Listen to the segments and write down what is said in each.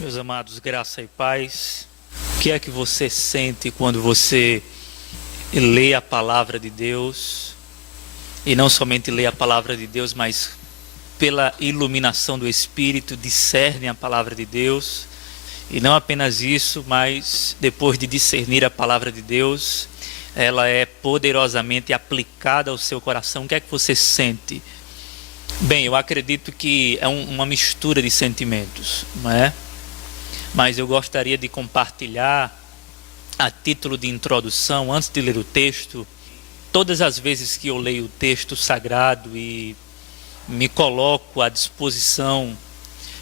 Meus amados, graça e paz. O que é que você sente quando você lê a palavra de Deus? E não somente lê a palavra de Deus, mas pela iluminação do Espírito discerne a palavra de Deus. E não apenas isso, mas depois de discernir a palavra de Deus, ela é poderosamente aplicada ao seu coração. O que é que você sente? Bem, eu acredito que é uma mistura de sentimentos, não é? Mas eu gostaria de compartilhar, a título de introdução, antes de ler o texto, todas as vezes que eu leio o texto sagrado e me coloco à disposição,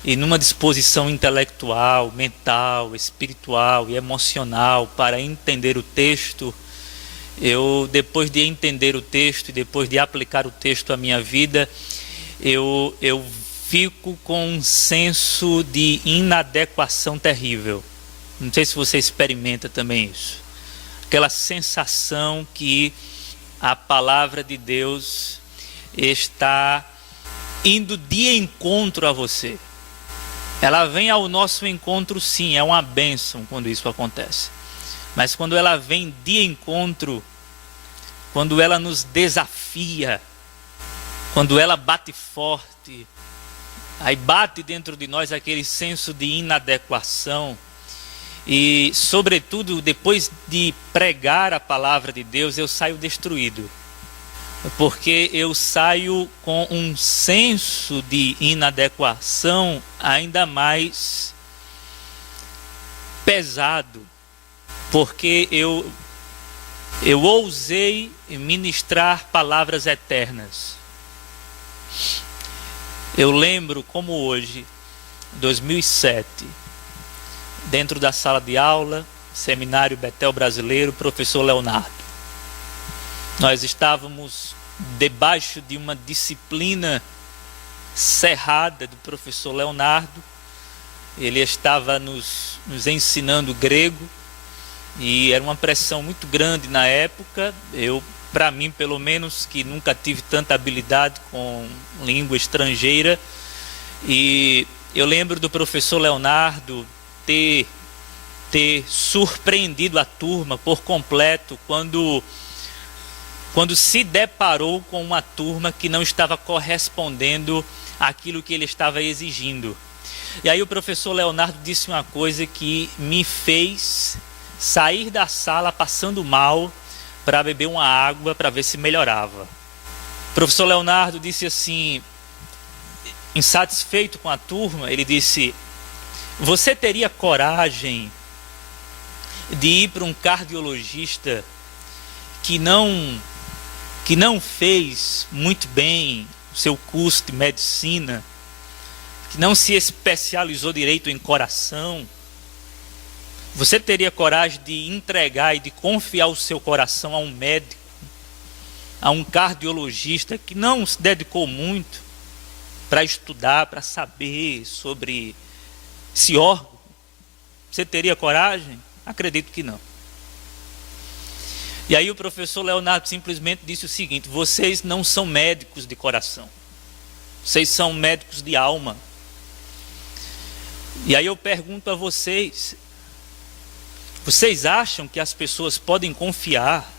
e numa disposição intelectual, mental, espiritual e emocional para entender o texto, depois de entender o texto e depois de aplicar o texto à minha vida, eu fico com um senso de inadequação terrível. Não sei se você experimenta também isso. Aquela sensação que a palavra de Deus está indo de encontro a você. Ela vem ao nosso encontro, sim, é uma bênção quando isso acontece. Mas quando ela vem de encontro, quando ela nos desafia, quando ela bate forte, aí bate dentro de nós aquele senso de inadequação. E, sobretudo, depois de pregar a palavra de Deus, eu saio destruído. Porque eu saio com um senso de inadequação ainda mais pesado. Porque eu ousei ministrar palavras eternas. Eu lembro como hoje, 2007, dentro da sala de aula, Seminário Betel Brasileiro, professor Leonardo. Nós estávamos debaixo de uma disciplina cerrada do professor Leonardo. Ele estava nos ensinando grego e era uma pressão muito grande na época. Para mim, pelo menos, que nunca tive tanta habilidade com língua estrangeira. E eu lembro do professor Leonardo ter surpreendido a turma por completo quando se deparou com uma turma que não estava correspondendo àquilo que ele estava exigindo. E aí o professor Leonardo disse uma coisa que me fez sair da sala passando mal, para beber uma água, para ver se melhorava. O professor Leonardo disse assim, insatisfeito com a turma, ele disse: você teria coragem de ir para um cardiologista que não fez muito bem o seu curso de medicina, que não se especializou direito em coração? Você teria coragem de entregar e de confiar o seu coração a um médico, a um cardiologista que não se dedicou muito para estudar, para saber sobre esse órgão? Você teria coragem? Acredito que não. E aí o professor Leonardo simplesmente disse o seguinte: vocês não são médicos de coração, vocês são médicos de alma. E aí eu pergunto a vocês: vocês acham que as pessoas podem confiar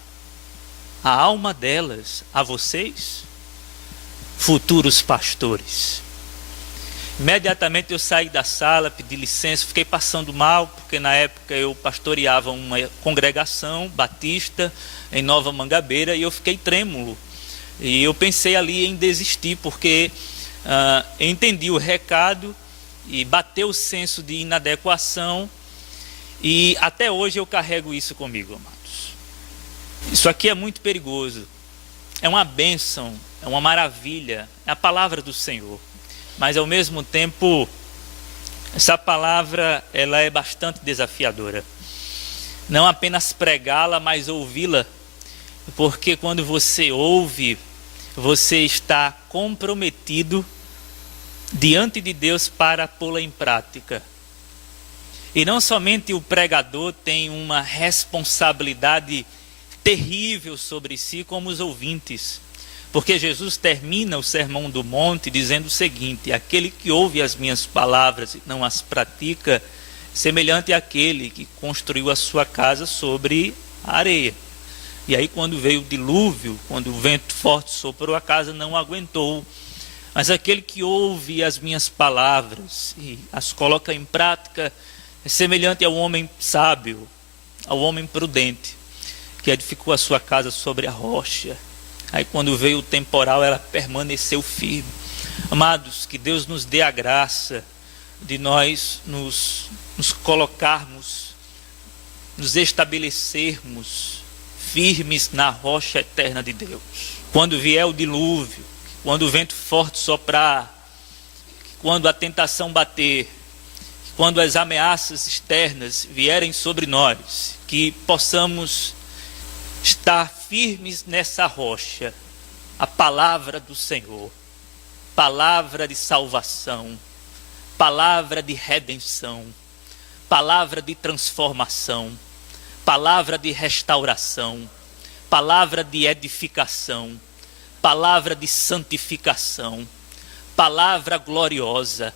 a alma delas a vocês, futuros pastores? Imediatamente eu saí da sala, pedi licença, fiquei passando mal, porque na época eu pastoreava uma congregação batista em Nova Mangabeira e eu fiquei trêmulo. E eu pensei ali em desistir, porque entendi o recado e bateu o senso de inadequação. E até hoje eu carrego isso comigo, amados. Isso aqui é muito perigoso. É uma bênção, é uma maravilha, é a palavra do Senhor. Mas ao mesmo tempo, essa palavra ela é bastante desafiadora. Não apenas pregá-la, mas ouvi-la. Porque quando você ouve, você está comprometido diante de Deus para pô-la em prática. E não somente o pregador tem uma responsabilidade terrível sobre si, como os ouvintes. Porque Jesus termina o Sermão do Monte dizendo o seguinte: aquele que ouve as minhas palavras e não as pratica, semelhante àquele que construiu a sua casa sobre a areia. E aí, quando veio o dilúvio, quando o vento forte soprou, a casa não aguentou. Mas aquele que ouve as minhas palavras e as coloca em prática é semelhante ao homem sábio, ao homem prudente, que edificou a sua casa sobre a rocha. Aí, quando veio o temporal, ela permaneceu firme. Amados, que Deus nos dê a graça de nós nos colocarmos, nos estabelecermos firmes na rocha eterna de Deus. Quando vier o dilúvio, quando o vento forte soprar, quando a tentação bater, quando as ameaças externas vierem sobre nós, que possamos estar firmes nessa rocha, a palavra do Senhor, palavra de salvação, palavra de redenção, palavra de transformação, palavra de restauração, palavra de edificação, palavra de santificação, palavra gloriosa,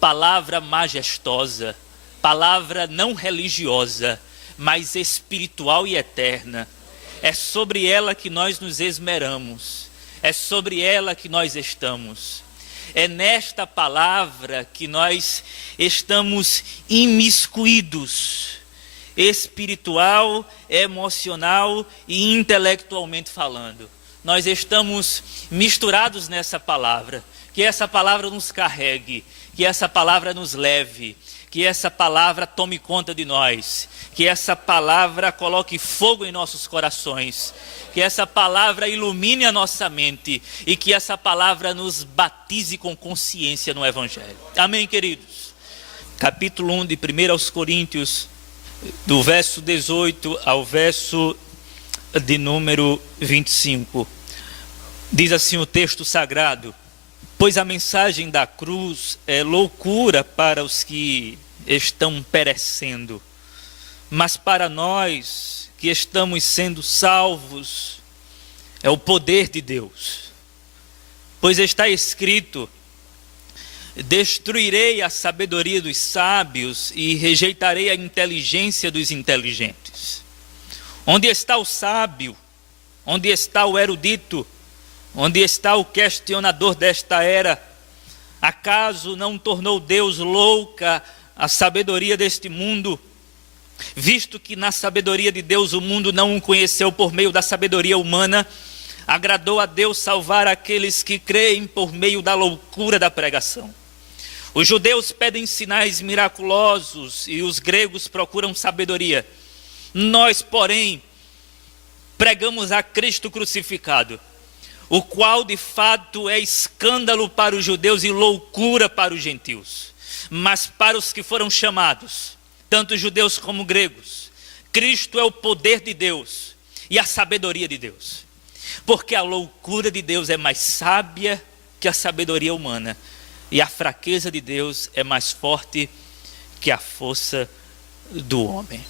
palavra majestosa, palavra não religiosa, mas espiritual e eterna. É sobre ela que nós nos esmeramos, é sobre ela que nós estamos. É nesta palavra que nós estamos imiscuídos, espiritual, emocional e intelectualmente falando. Nós estamos misturados nessa palavra. Que essa palavra nos carregue, que essa palavra nos leve, que essa palavra tome conta de nós, que essa palavra coloque fogo em nossos corações, que essa palavra ilumine a nossa mente e que essa palavra nos batize com consciência no Evangelho. Amém, queridos? Capítulo 1 de 1 aos Coríntios, do verso 18 ao verso de número 25. Diz assim o texto sagrado: pois a mensagem da cruz é loucura para os que estão perecendo, mas para nós que estamos sendo salvos, é o poder de Deus. Pois está escrito: destruirei a sabedoria dos sábios e rejeitarei a inteligência dos inteligentes. Onde está o sábio? Onde está o erudito? Onde está o questionador desta era? Acaso não tornou Deus louca a sabedoria deste mundo? Visto que na sabedoria de Deus o mundo não o conheceu por meio da sabedoria humana, agradou a Deus salvar aqueles que creem por meio da loucura da pregação. Os judeus pedem sinais miraculosos e os gregos procuram sabedoria. Nós, porém, pregamos a Cristo crucificado, o qual de fato é escândalo para os judeus e loucura para os gentios. Mas para os que foram chamados, tanto judeus como gregos, Cristo é o poder de Deus e a sabedoria de Deus. Porque a loucura de Deus é mais sábia que a sabedoria humana, e a fraqueza de Deus é mais forte que a força do homem.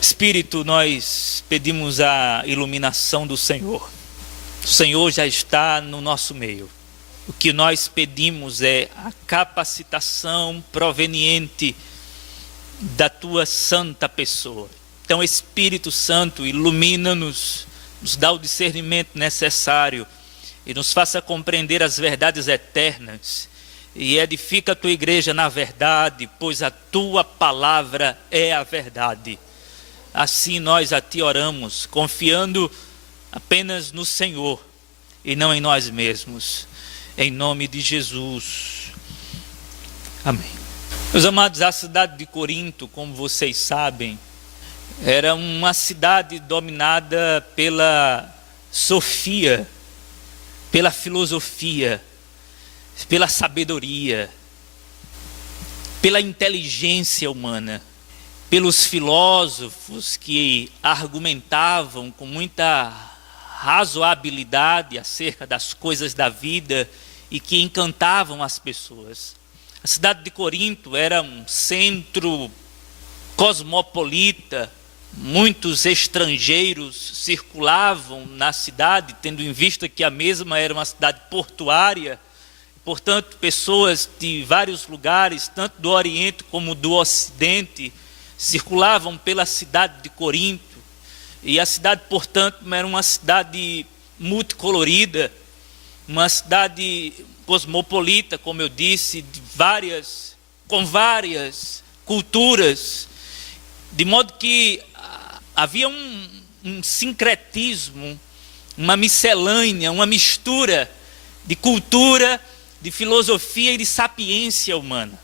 Espírito, nós pedimos a iluminação do Senhor. O Senhor já está no nosso meio. O que nós pedimos é a capacitação proveniente da tua santa pessoa. Então, Espírito Santo, ilumina-nos, nos dá o discernimento necessário e nos faça compreender as verdades eternas. E edifica a tua igreja na verdade, pois a tua palavra é a verdade. Assim nós a ti oramos, confiando apenas no Senhor e não em nós mesmos. Em nome de Jesus. Amém. Meus amados, a cidade de Corinto, como vocês sabem, era uma cidade dominada pela sofia, pela filosofia, pela sabedoria, pela inteligência humana, pelos filósofos que argumentavam com muita razoabilidade acerca das coisas da vida e que encantavam as pessoas. A cidade de Corinto era um centro cosmopolita Muitos estrangeiros circulavam na cidade, tendo em vista que a mesma era uma cidade portuária. Portanto, pessoas de vários lugares, tanto do Oriente como do Ocidente, circulavam pela cidade de Corinto. E a cidade, portanto, era uma cidade multicolorida, uma cidade cosmopolita, como eu disse, com várias culturas, de modo que havia um sincretismo, uma miscelânea, uma mistura de cultura, de filosofia e de sapiência humana.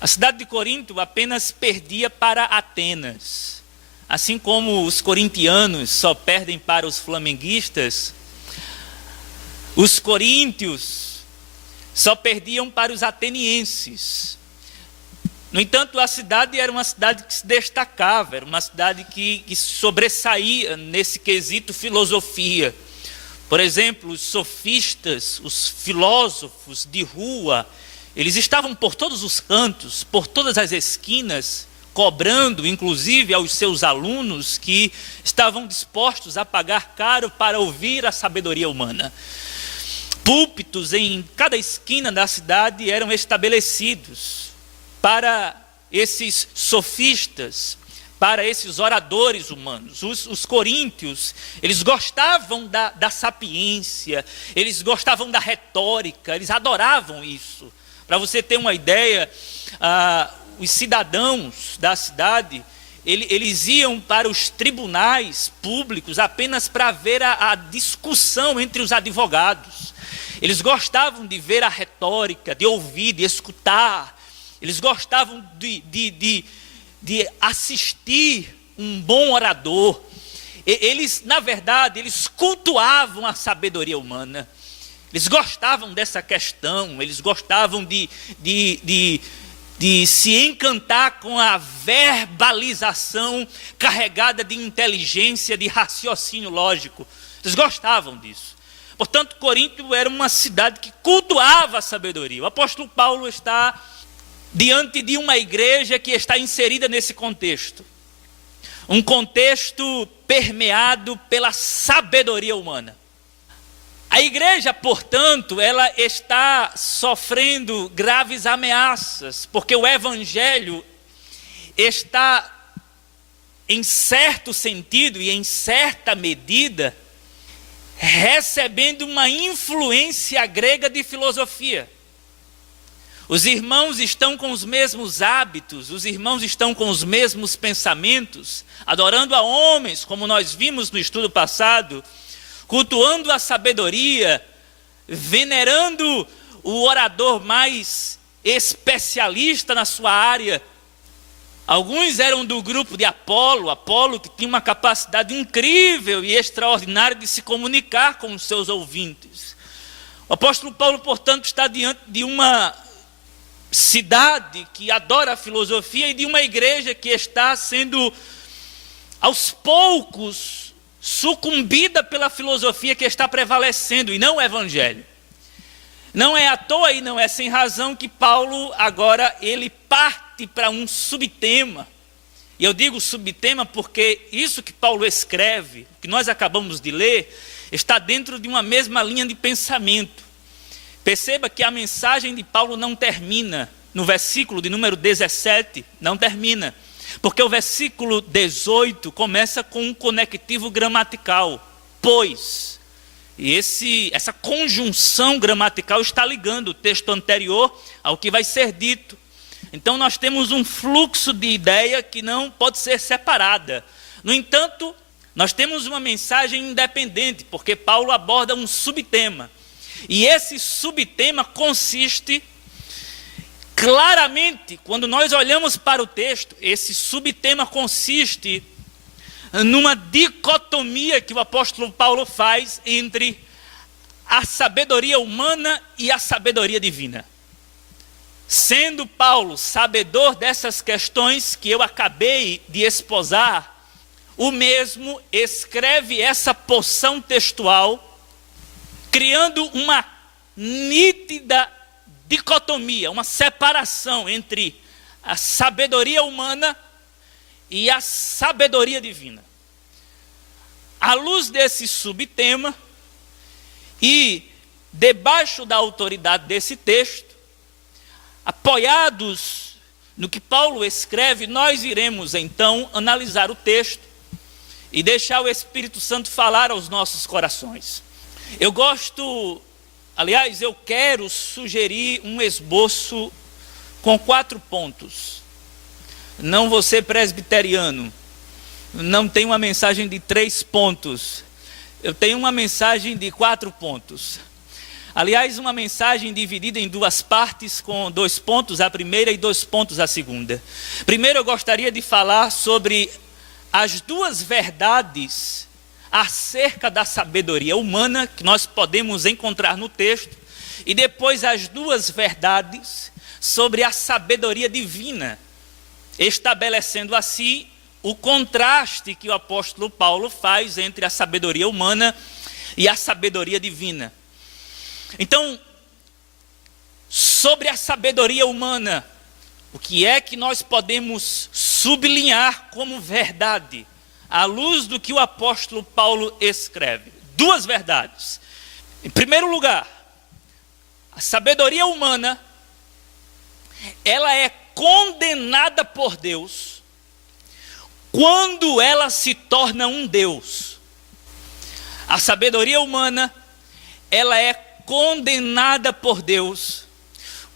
A cidade de Corinto apenas perdia para Atenas. Assim como os corintianos só perdem para os flamenguistas, os coríntios só perdiam para os atenienses. No entanto, a cidade era uma cidade que se destacava, era uma cidade que sobressaía nesse quesito filosofia. Por exemplo, os sofistas, os filósofos de rua, eles estavam por todos os cantos, por todas as esquinas, cobrando, inclusive, aos seus alunos que estavam dispostos a pagar caro para ouvir a sabedoria humana. Púlpitos em cada esquina da cidade eram estabelecidos para esses sofistas, para esses oradores humanos. Os coríntios, eles gostavam da sapiência, eles gostavam da retórica, eles adoravam isso. Para você ter uma ideia, os cidadãos da cidade, eles iam para os tribunais públicos apenas para ver a discussão entre os advogados. Eles gostavam de ver a retórica, de ouvir, de escutar. Eles gostavam de assistir um bom orador. Eles, na verdade, eles cultuavam a sabedoria humana. Eles gostavam dessa questão, eles gostavam de se encantar com a verbalização carregada de inteligência, de raciocínio lógico. Eles gostavam disso. Portanto, Corinto era uma cidade que cultuava a sabedoria. O apóstolo Paulo está diante de uma igreja que está inserida nesse contexto. Um contexto permeado pela sabedoria humana. A igreja, portanto, ela está sofrendo graves ameaças, porque o evangelho está, em certo sentido e em certa medida, recebendo uma influência grega de filosofia. Os irmãos estão com os mesmos hábitos, os irmãos estão com os mesmos pensamentos, adorando a homens, como nós vimos no estudo passado, cultuando a sabedoria, venerando o orador mais especialista na sua área. Alguns eram do grupo de Apolo que tinha uma capacidade incrível e extraordinária de se comunicar com os seus ouvintes. O apóstolo Paulo, portanto, está diante de uma cidade que adora a filosofia e de uma igreja que está sendo, aos poucos, sucumbida pela filosofia que está prevalecendo e não o evangelho. Não é à toa e não é sem razão que Paulo agora ele parte para um subtema. E eu digo subtema porque isso que Paulo escreve, que nós acabamos de ler, está dentro de uma mesma linha de pensamento. Perceba que a mensagem de Paulo não termina no versículo de número 17, não termina. Porque o versículo 18 começa com um conectivo gramatical, pois. E essa conjunção gramatical está ligando o texto anterior ao que vai ser dito. Então nós temos um fluxo de ideia que não pode ser separada. No entanto, nós temos uma mensagem independente, porque Paulo aborda um subtema. E esse subtema consiste claramente, quando nós olhamos para o texto, esse subtema consiste numa dicotomia que o apóstolo Paulo faz entre a sabedoria humana e a sabedoria divina. Sendo Paulo sabedor dessas questões que eu acabei de esposar, o mesmo escreve essa porção textual, criando uma nítida dicotomia, uma separação entre a sabedoria humana e a sabedoria divina. À luz desse subtema e debaixo da autoridade desse texto, apoiados no que Paulo escreve, nós iremos então analisar o texto e deixar o Espírito Santo falar aos nossos corações. Eu quero sugerir um esboço com 4 pontos. Não vou ser presbiteriano, não tenho uma mensagem de 3 pontos, eu tenho uma mensagem de 4 pontos. Aliás, uma mensagem dividida em 2 partes, com 2 pontos a primeira e 2 pontos a segunda. Primeiro eu gostaria de falar sobre as 2 verdades acerca da sabedoria humana que nós podemos encontrar no texto, e depois as 2 verdades sobre a sabedoria divina, estabelecendo assim o contraste que o apóstolo Paulo faz entre a sabedoria humana e a sabedoria divina. Então, sobre a sabedoria humana, o que é que nós podemos sublinhar como verdade, à luz do que o apóstolo Paulo escreve? 2 verdades. Em primeiro lugar, a sabedoria humana, ela é condenada por Deus quando ela se torna um Deus. A sabedoria humana, ela é condenada por Deus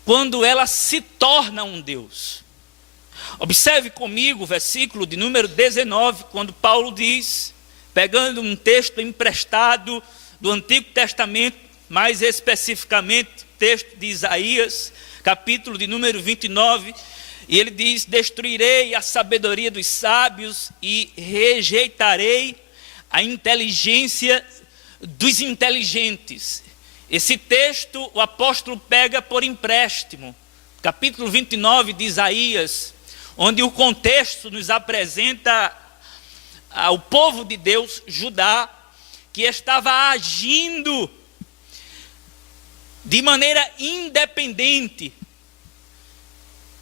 quando ela se torna um Deus. Observe comigo o versículo de número 19, quando Paulo diz, pegando um texto emprestado do Antigo Testamento, mais especificamente o texto de Isaías, capítulo de número 29, e ele diz: destruirei a sabedoria dos sábios e rejeitarei a inteligência dos inteligentes. Esse texto o apóstolo pega por empréstimo, capítulo 29 de Isaías, onde o contexto nos apresenta ao povo de Deus, Judá, que estava agindo de maneira independente,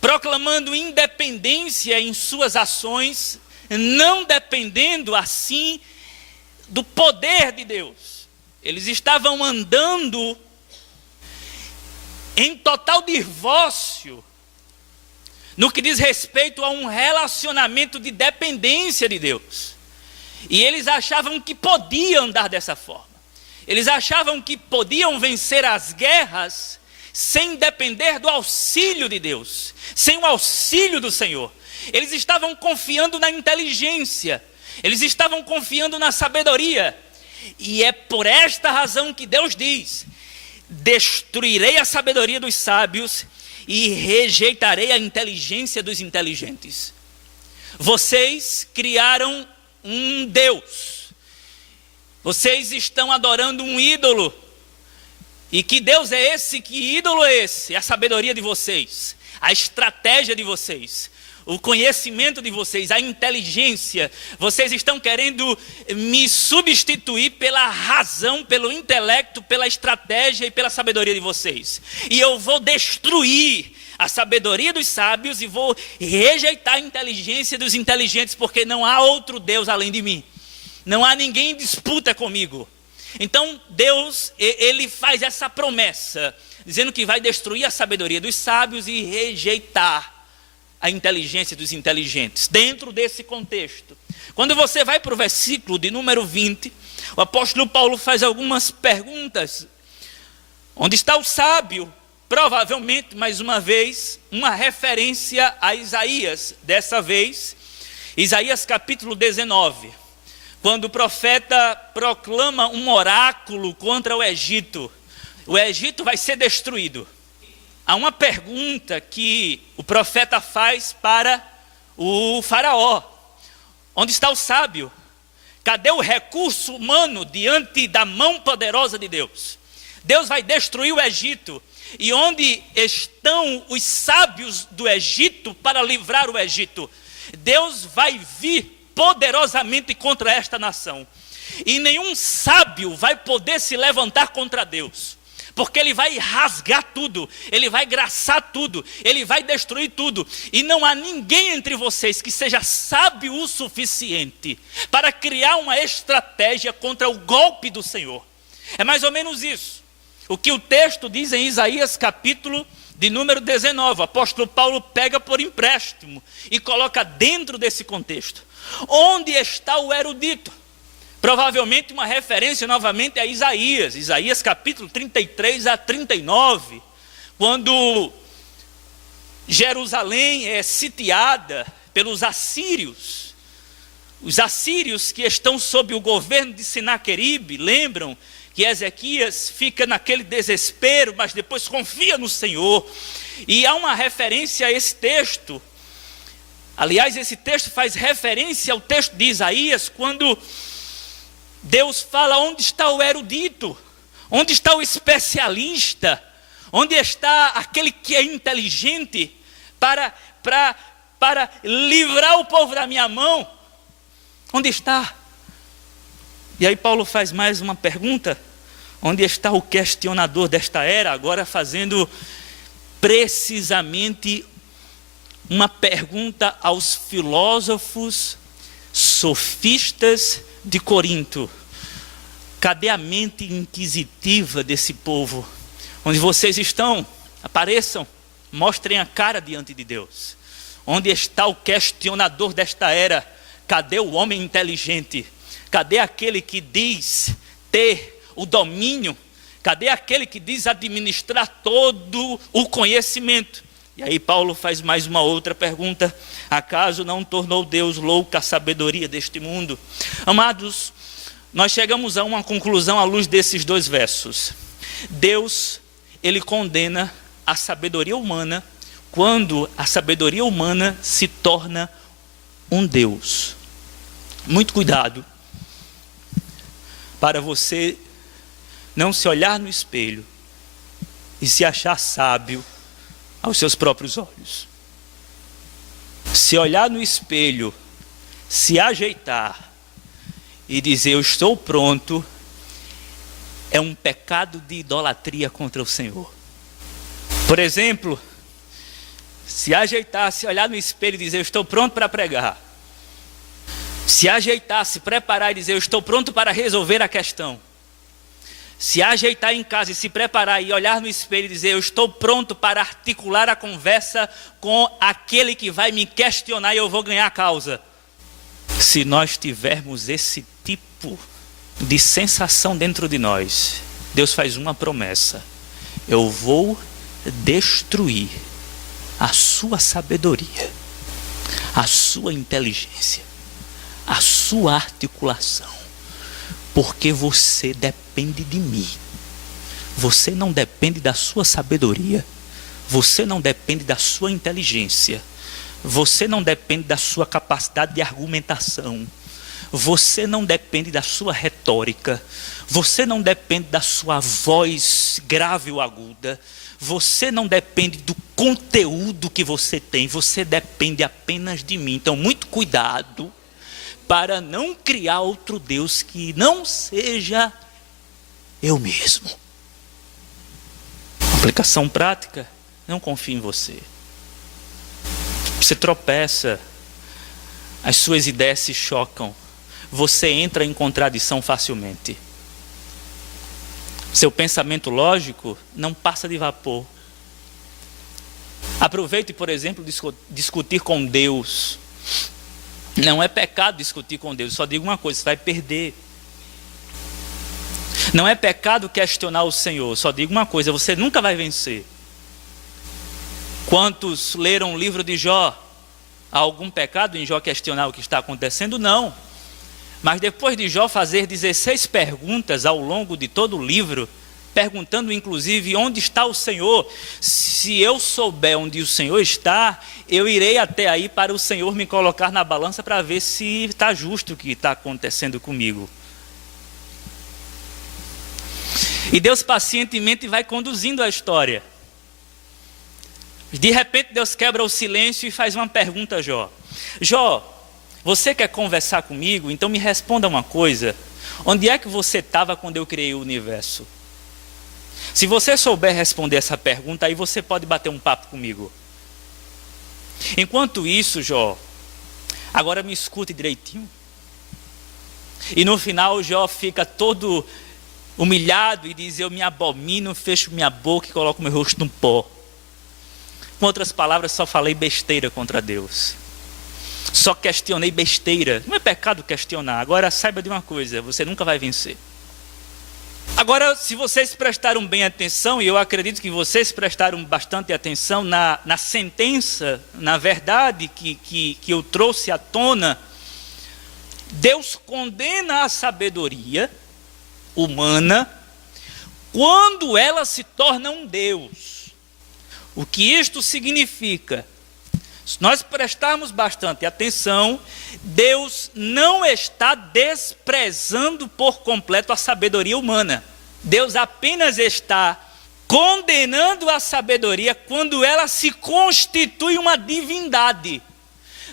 proclamando independência em suas ações, não dependendo assim do poder de Deus. Eles estavam andando em total divórcio no que diz respeito a um relacionamento de dependência de Deus. E eles achavam que podiam andar dessa forma. Eles achavam que podiam vencer as guerras sem depender do auxílio de Deus, sem o auxílio do Senhor. Eles estavam confiando na inteligência, eles estavam confiando na sabedoria. E é por esta razão que Deus diz: destruirei a sabedoria dos sábios e rejeitarei a inteligência dos inteligentes. Vocês criaram um Deus, vocês estão adorando um ídolo. E que Deus é esse? Que ídolo é esse? É a sabedoria de vocês, a estratégia de vocês, o conhecimento de vocês, a inteligência. Vocês estão querendo me substituir pela razão, pelo intelecto, pela estratégia e pela sabedoria de vocês. E eu vou destruir a sabedoria dos sábios e vou rejeitar a inteligência dos inteligentes, porque não há outro Deus além de mim. Não há ninguém em disputa comigo. Então Deus, ele faz essa promessa, dizendo que vai destruir a sabedoria dos sábios e rejeitar a inteligência dos inteligentes. Dentro desse contexto, quando você vai para o versículo de número 20, o apóstolo Paulo faz algumas perguntas. Onde está o sábio? Provavelmente, mais uma vez, uma referência a Isaías. Dessa vez, Isaías capítulo 19. Quando o profeta proclama um oráculo contra o Egito vai ser destruído. Há uma pergunta que o profeta faz para o faraó: onde está o sábio? Cadê o recurso humano diante da mão poderosa de Deus? Deus vai destruir o Egito. E onde estão os sábios do Egito para livrar o Egito? Deus vai vir poderosamente contra esta nação, e nenhum sábio vai poder se levantar contra Deus, Porque ele vai rasgar tudo, ele vai graçar tudo, ele vai destruir tudo. E não há ninguém entre vocês que seja sábio o suficiente para criar uma estratégia contra o golpe do Senhor. É mais ou menos isso. O que o texto diz em Isaías capítulo de número 19. O apóstolo Paulo pega por empréstimo e coloca dentro desse contexto. Onde está o erudito? Provavelmente uma referência novamente a Isaías. Isaías capítulo 33 a 39. Quando Jerusalém é sitiada pelos assírios. Os assírios que estão sob o governo de Sinaqueribe, lembram que Ezequias fica naquele desespero, mas depois confia no Senhor. E há uma referência a esse texto. Aliás, esse texto faz referência ao texto de Isaías, quando Deus fala: onde está o erudito? Onde está o especialista? Onde está aquele que é inteligente para livrar o povo da minha mão? Onde está? E aí Paulo faz mais uma pergunta: onde está o questionador desta era? Agora fazendo precisamente uma pergunta aos filósofos sofistas de Corinto. Cadê a mente inquisitiva desse povo? Onde vocês estão? Apareçam, mostrem a cara diante de Deus. Onde está o questionador desta era? Cadê o homem inteligente? Cadê aquele que diz ter o domínio? Cadê aquele que diz administrar todo o conhecimento? E aí Paulo faz mais uma outra pergunta: acaso não tornou Deus louca a sabedoria deste mundo? Amados, nós chegamos a uma conclusão à luz desses dois versos. Deus, ele condena a sabedoria humana quando a sabedoria humana se torna um Deus. Muito cuidado para você não se olhar no espelho e se achar sábio aos seus próprios olhos. Se olhar no espelho, se ajeitar e dizer eu estou pronto, é um pecado de idolatria contra o Senhor. Por exemplo, se ajeitar, se olhar no espelho e dizer eu estou pronto para pregar, se ajeitar, se preparar e dizer eu estou pronto para resolver a questão, se ajeitar em casa e se preparar e olhar no espelho e dizer eu estou pronto para articular a conversa com aquele que vai me questionar e eu vou ganhar a causa. Se nós tivermos esse tipo de sensação dentro de nós, Deus faz uma promessa: eu vou destruir a sua sabedoria, a sua inteligência, a sua articulação, porque você depende de mim. Você não depende da sua sabedoria, você não depende da sua inteligência, você não depende da sua capacidade de argumentação, você não depende da sua retórica, você não depende da sua voz grave ou aguda, você não depende do conteúdo que você tem, você depende apenas de mim. Então, muito cuidado para não criar outro Deus que não seja eu mesmo. Aplicação prática: não confie em você. Você tropeça, as suas ideias se chocam, você entra em contradição facilmente. Seu pensamento lógico não passa de vapor. Aproveite, por exemplo, discutir com Deus. Não é pecado discutir com Deus, só digo uma coisa: você vai perder. Não é pecado questionar o Senhor, só digo uma coisa: você nunca vai vencer. Quantos leram o livro de Jó? Há algum pecado em Jó questionar o que está acontecendo? Não. Mas depois de Jó fazer 16 perguntas ao longo de todo o livro, perguntando inclusive onde está o Senhor, se eu souber onde o Senhor está, eu irei até aí para o Senhor me colocar na balança para ver se está justo o que está acontecendo comigo. E Deus pacientemente vai conduzindo a história. De repente Deus quebra o silêncio e faz uma pergunta a Jó: Jó, você quer conversar comigo? Então me responda uma coisa: onde é que você estava quando eu criei o universo? Se você souber responder essa pergunta, aí você pode bater um papo comigo. Enquanto isso, Jó, agora me escute direitinho. E no final Jó fica todo humilhado e diz: eu me abomino, fecho minha boca e coloco meu rosto no pó. Com outras palavras, só falei besteira contra Deus. Só questionei besteira. Não é pecado questionar. Agora saiba de uma coisa: você nunca vai vencer. Agora, se vocês prestaram bem atenção, e eu acredito que vocês prestaram bastante atenção na sentença, na verdade que eu trouxe à tona, Deus condena a sabedoria humana quando ela se torna um Deus. O que isto significa? Se nós prestarmos bastante atenção, Deus não está desprezando por completo a sabedoria humana. Deus apenas está condenando a sabedoria quando ela se constitui uma divindade,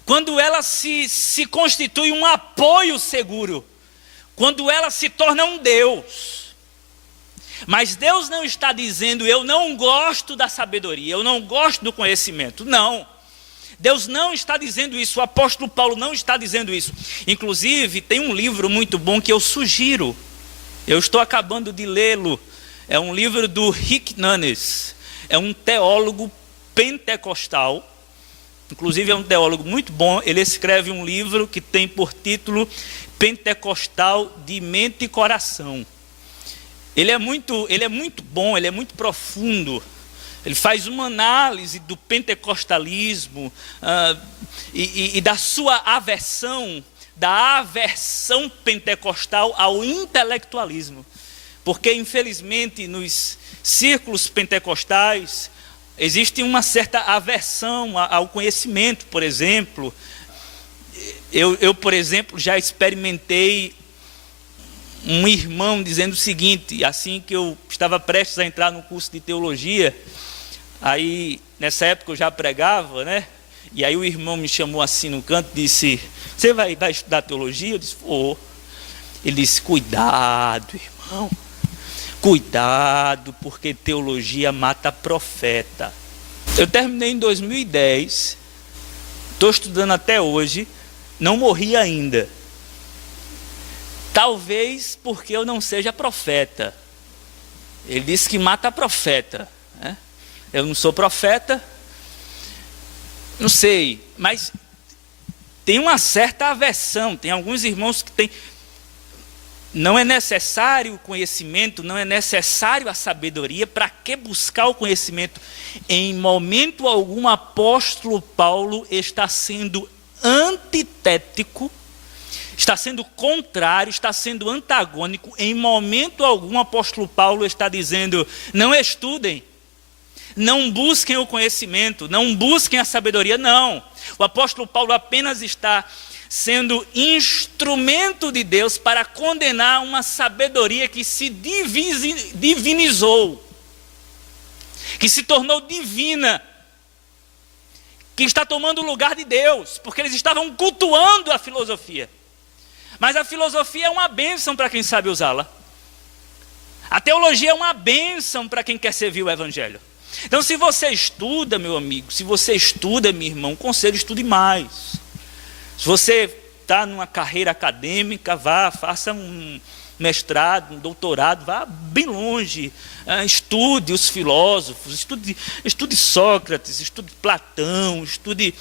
quando ela se constitui um apoio seguro, quando ela se torna um Deus. Mas Deus não está dizendo: eu não gosto da sabedoria, eu não gosto do conhecimento. Não. Deus não está dizendo isso, o apóstolo Paulo não está dizendo isso. Inclusive, tem um livro muito bom que eu sugiro. Eu estou acabando de lê-lo. É um livro do Rick Nunes. É um teólogo pentecostal. Inclusive é um teólogo muito bom. Ele escreve um livro que tem por título Pentecostal de Mente e Coração. Ele é muito bom, ele é muito profundo. Ele faz uma análise do pentecostalismo e da sua aversão, da aversão pentecostal ao intelectualismo. Porque, infelizmente, nos círculos pentecostais, existe uma certa aversão ao conhecimento, por exemplo. Eu, por exemplo, já experimentei um irmão dizendo o seguinte, assim que eu estava prestes a entrar no curso de teologia. Aí, nessa época eu já pregava, né? E aí o irmão me chamou assim no canto e disse: você vai estudar teologia? Eu disse: vou. Ele disse: cuidado, irmão. Cuidado, porque teologia mata profeta. Eu terminei em 2010. Estou estudando até hoje. Não morri ainda. Talvez porque eu não seja profeta. Ele disse que mata profeta, né? Eu não sou profeta, não sei, mas tem uma certa aversão. Tem alguns irmãos que têm. Não é necessário o conhecimento, não é necessário a sabedoria. Para que buscar o conhecimento? Em momento algum, o apóstolo Paulo está sendo antitético, está sendo contrário, está sendo antagônico. Em momento algum, o apóstolo Paulo está dizendo: não estudem. Não busquem o conhecimento, não busquem a sabedoria, não. O apóstolo Paulo apenas está sendo instrumento de Deus para condenar uma sabedoria que se divinizou, que se tornou divina, que está tomando o lugar de Deus, porque eles estavam cultuando a filosofia. Mas a filosofia é uma bênção para quem sabe usá-la. A teologia é uma bênção para quem quer servir o evangelho. Então, se você estuda, meu amigo, se você estuda, meu irmão, conselho: estude mais. Se você está numa carreira acadêmica, vá, faça um mestrado, um doutorado, vá bem longe. Estude os filósofos, estude Sócrates, estude Platão, estude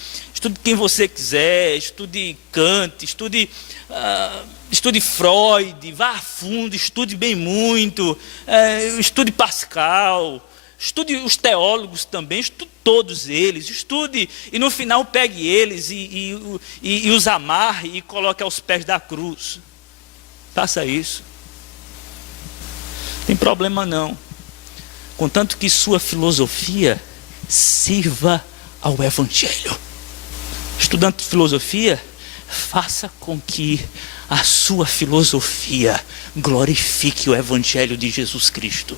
quem você quiser, estude Kant, estude Freud, vá a fundo, estude bem muito, estude Pascal. Estude os teólogos também, estude todos eles, estude e no final pegue eles e os amarre e coloque aos pés da cruz. Faça isso. Não tem problema não. Contanto que sua filosofia sirva ao evangelho. Estudante de filosofia, faça com que a sua filosofia glorifique o evangelho de Jesus Cristo.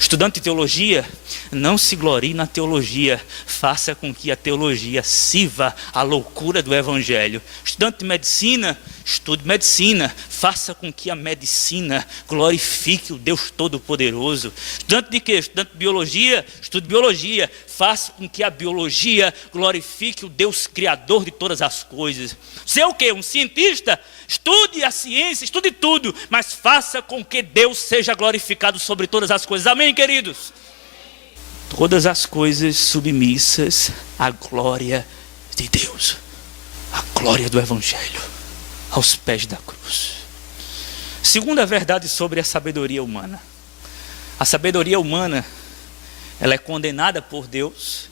Estudante de teologia, não se glorie na teologia, faça com que a teologia sirva à loucura do evangelho. Estudante de medicina, estude medicina, faça com que a medicina glorifique o Deus Todo-Poderoso. Estudante de quê? Estudante de biologia, estude biologia, faça com que a biologia glorifique o Deus Criador de todas as coisas. Você é o quê? Um cientista? Estude a ciência, estude tudo, mas faça com que Deus seja glorificado sobre todas as coisas. Amém, queridos? Todas as coisas submissas à glória de Deus, à glória do evangelho, aos pés da cruz. Segunda verdade sobre a sabedoria humana. A sabedoria humana, ela é condenada por Deus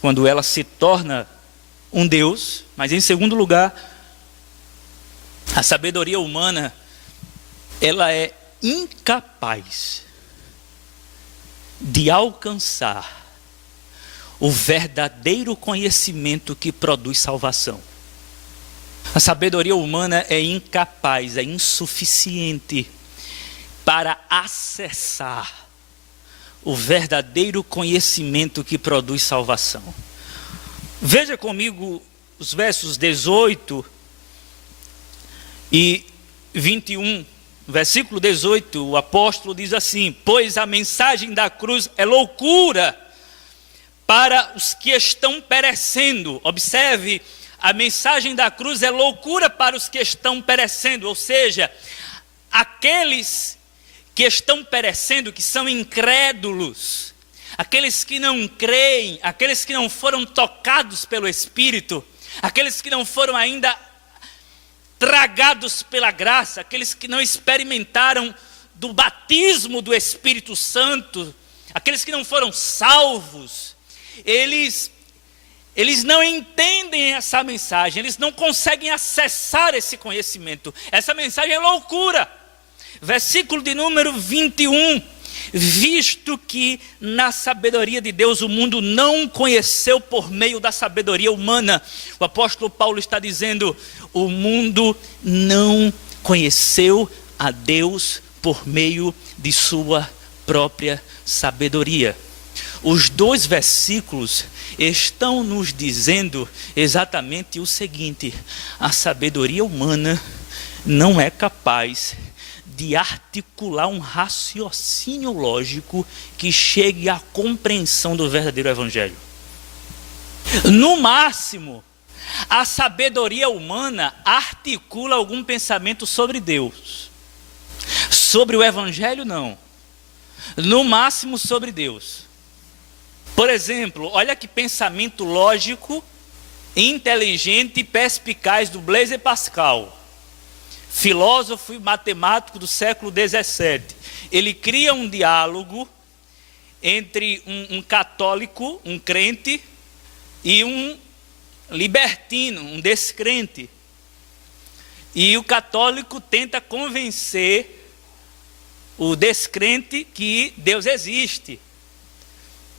quando ela se torna um Deus. Mas em segundo lugar, a sabedoria humana, ela é incapaz de alcançar o verdadeiro conhecimento que produz salvação. A sabedoria humana é incapaz, é insuficiente para acessar o verdadeiro conhecimento que produz salvação. Veja comigo os versos 18 e 21. Versículo 18, o apóstolo diz assim: pois a mensagem da cruz é loucura para os que estão perecendo. Observe, a mensagem da cruz é loucura para os que estão perecendo, ou seja, aqueles que estão perecendo, que são incrédulos, aqueles que não creem, aqueles que não foram tocados pelo Espírito, aqueles que não foram ainda tragados pela graça, aqueles que não experimentaram do batismo do Espírito Santo, aqueles que não foram salvos, eles não entendem essa mensagem, eles não conseguem acessar esse conhecimento. Essa mensagem é loucura. Versículo de número 21. Visto que na sabedoria de Deus o mundo não conheceu por meio da sabedoria humana. O apóstolo Paulo está dizendo: o mundo não conheceu a Deus por meio de sua própria sabedoria. Os dois versículos estão nos dizendo exatamente o seguinte: a sabedoria humana não é capaz de articular um raciocínio lógico que chegue à compreensão do verdadeiro evangelho. No máximo, a sabedoria humana articula algum pensamento sobre Deus. Sobre o evangelho, não. No máximo, sobre Deus. Por exemplo, olha que pensamento lógico, inteligente e perspicaz do Blaise Pascal, filósofo e matemático do século XVII. Ele cria um diálogo entre um católico, um crente, e um libertino, um descrente. E o católico tenta convencer o descrente que Deus existe.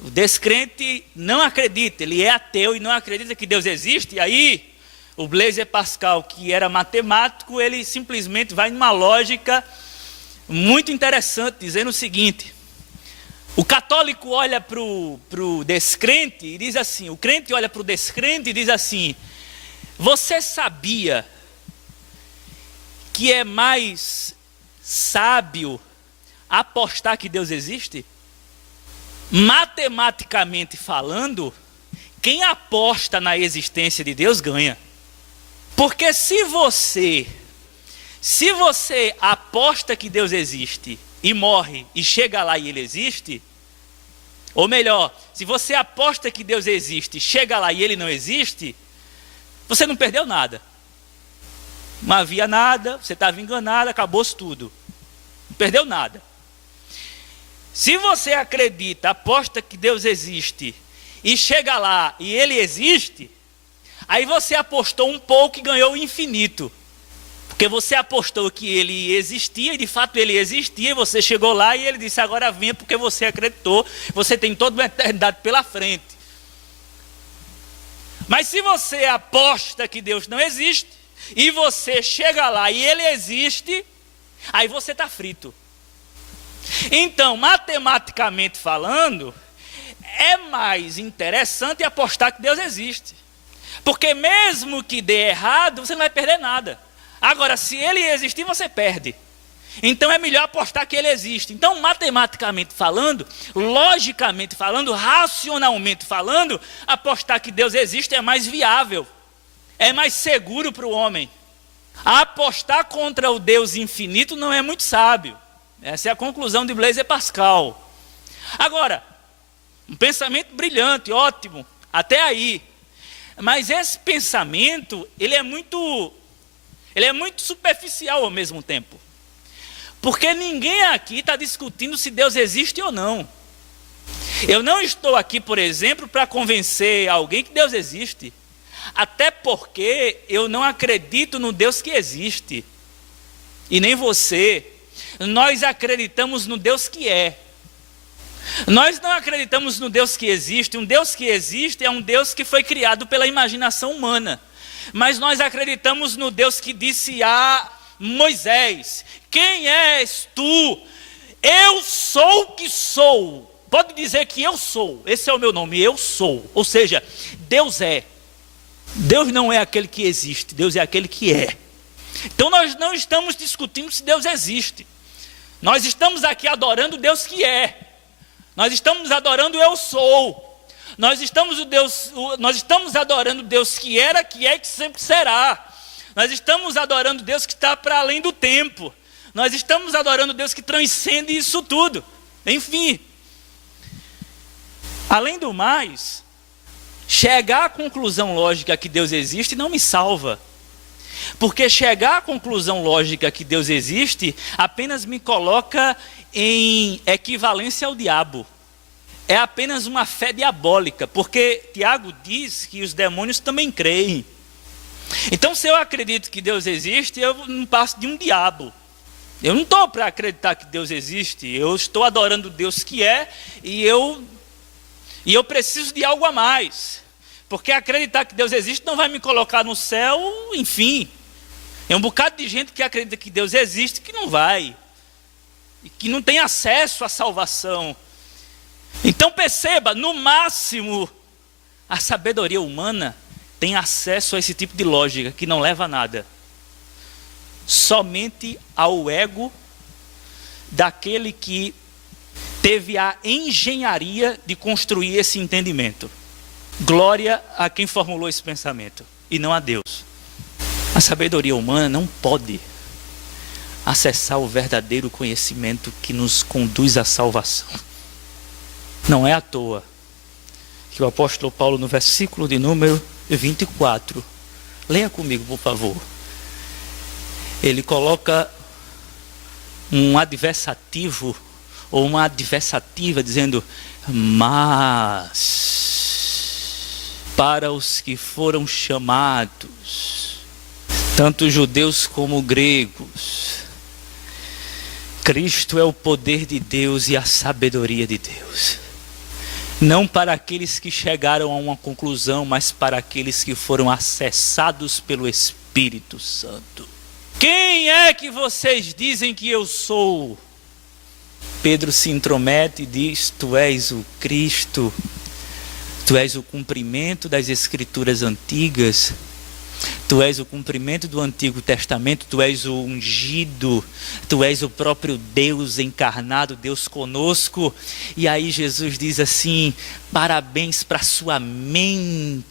O descrente não acredita, ele é ateu e não acredita que Deus existe. E aí o Blaise Pascal, que era matemático, ele simplesmente vai numa lógica muito interessante, dizendo o seguinte: o católico olha para o descrente e diz assim, o crente olha para o descrente e diz assim: você sabia que é mais sábio apostar que Deus existe? Matematicamente falando, quem aposta na existência de Deus ganha. Porque se você aposta que Deus existe e morre e chega lá e ele existe, ou melhor, se você aposta que Deus existe, chega lá e ele não existe, você não perdeu nada. Não havia nada, você estava enganado, acabou-se tudo. Não perdeu nada. Se você acredita, aposta que Deus existe e chega lá e ele existe, aí você apostou um pouco e ganhou o infinito. Porque você apostou que ele existia e de fato ele existia, você chegou lá e ele disse: agora venha porque você acreditou, você tem toda uma eternidade pela frente. Mas se você aposta que Deus não existe e você chega lá e ele existe, aí você está frito. Então, matematicamente falando, é mais interessante apostar que Deus existe. Porque mesmo que dê errado, você não vai perder nada. Agora, se ele existir, você perde. Então é melhor apostar que ele existe. Então, matematicamente falando, logicamente falando, racionalmente falando, apostar que Deus existe é mais viável, é mais seguro para o homem. Apostar contra o Deus infinito não é muito sábio. Essa é a conclusão de Blaise Pascal. Agora, um pensamento brilhante, ótimo, até aí. Mas esse pensamento, ele é muito superficial ao mesmo tempo. Porque ninguém aqui está discutindo se Deus existe ou não. Eu não estou aqui, por exemplo, para convencer alguém que Deus existe. Até porque eu não acredito no Deus que existe. E nem você. Nós acreditamos no Deus que é. Nós não acreditamos no Deus que existe. Um Deus que existe é um Deus que foi criado pela imaginação humana. Mas nós acreditamos no Deus que disse a Moisés: quem és tu? Eu sou o que sou. Pode dizer que eu sou. Esse é o meu nome, eu sou. Ou seja, Deus é. Deus não é aquele que existe, Deus é aquele que é. Então nós não estamos discutindo se Deus existe. Nós estamos aqui adorando o Deus que é. Nós estamos adorando o eu sou. Nós estamos adorando o Deus que era, que é e que sempre será. Nós estamos adorando Deus que está para além do tempo. Nós estamos adorando Deus que transcende isso tudo. Enfim. Além do mais, chegar à conclusão lógica que Deus existe não me salva. Porque chegar à conclusão lógica que Deus existe apenas me coloca em equivalência ao diabo. É apenas uma fé diabólica. Porque Tiago diz que os demônios também creem. Então, se eu acredito que Deus existe, eu não passo de um diabo. Eu não estou para acreditar que Deus existe. Eu estou adorando o Deus que é e eu preciso de algo a mais. Porque acreditar que Deus existe não vai me colocar no céu, enfim. É um bocado de gente que acredita que Deus existe que não vai. E que não tem acesso à salvação. Então perceba, no máximo, a sabedoria humana tem acesso a esse tipo de lógica que não leva a nada. Somente ao ego daquele que teve a engenharia de construir esse entendimento. Glória a quem formulou esse pensamento, e não a Deus. A sabedoria humana não pode acessar o verdadeiro conhecimento que nos conduz à salvação. Não é à toa que o apóstolo Paulo, no versículo de número 24, leia comigo, por favor. Ele coloca um adversativo ou uma adversativa dizendo: mas para os que foram chamados, tanto judeus como gregos, Cristo é o poder de Deus e a sabedoria de Deus. Não para aqueles que chegaram a uma conclusão, mas para aqueles que foram acessados pelo Espírito Santo. Quem é que vocês dizem que eu sou? Pedro se intromete e diz: tu és o Cristo, tu és o cumprimento das Escrituras antigas, tu és o cumprimento do Antigo Testamento, tu és o ungido, tu és o próprio Deus encarnado, Deus conosco. E aí Jesus diz assim: parabéns para sua mente,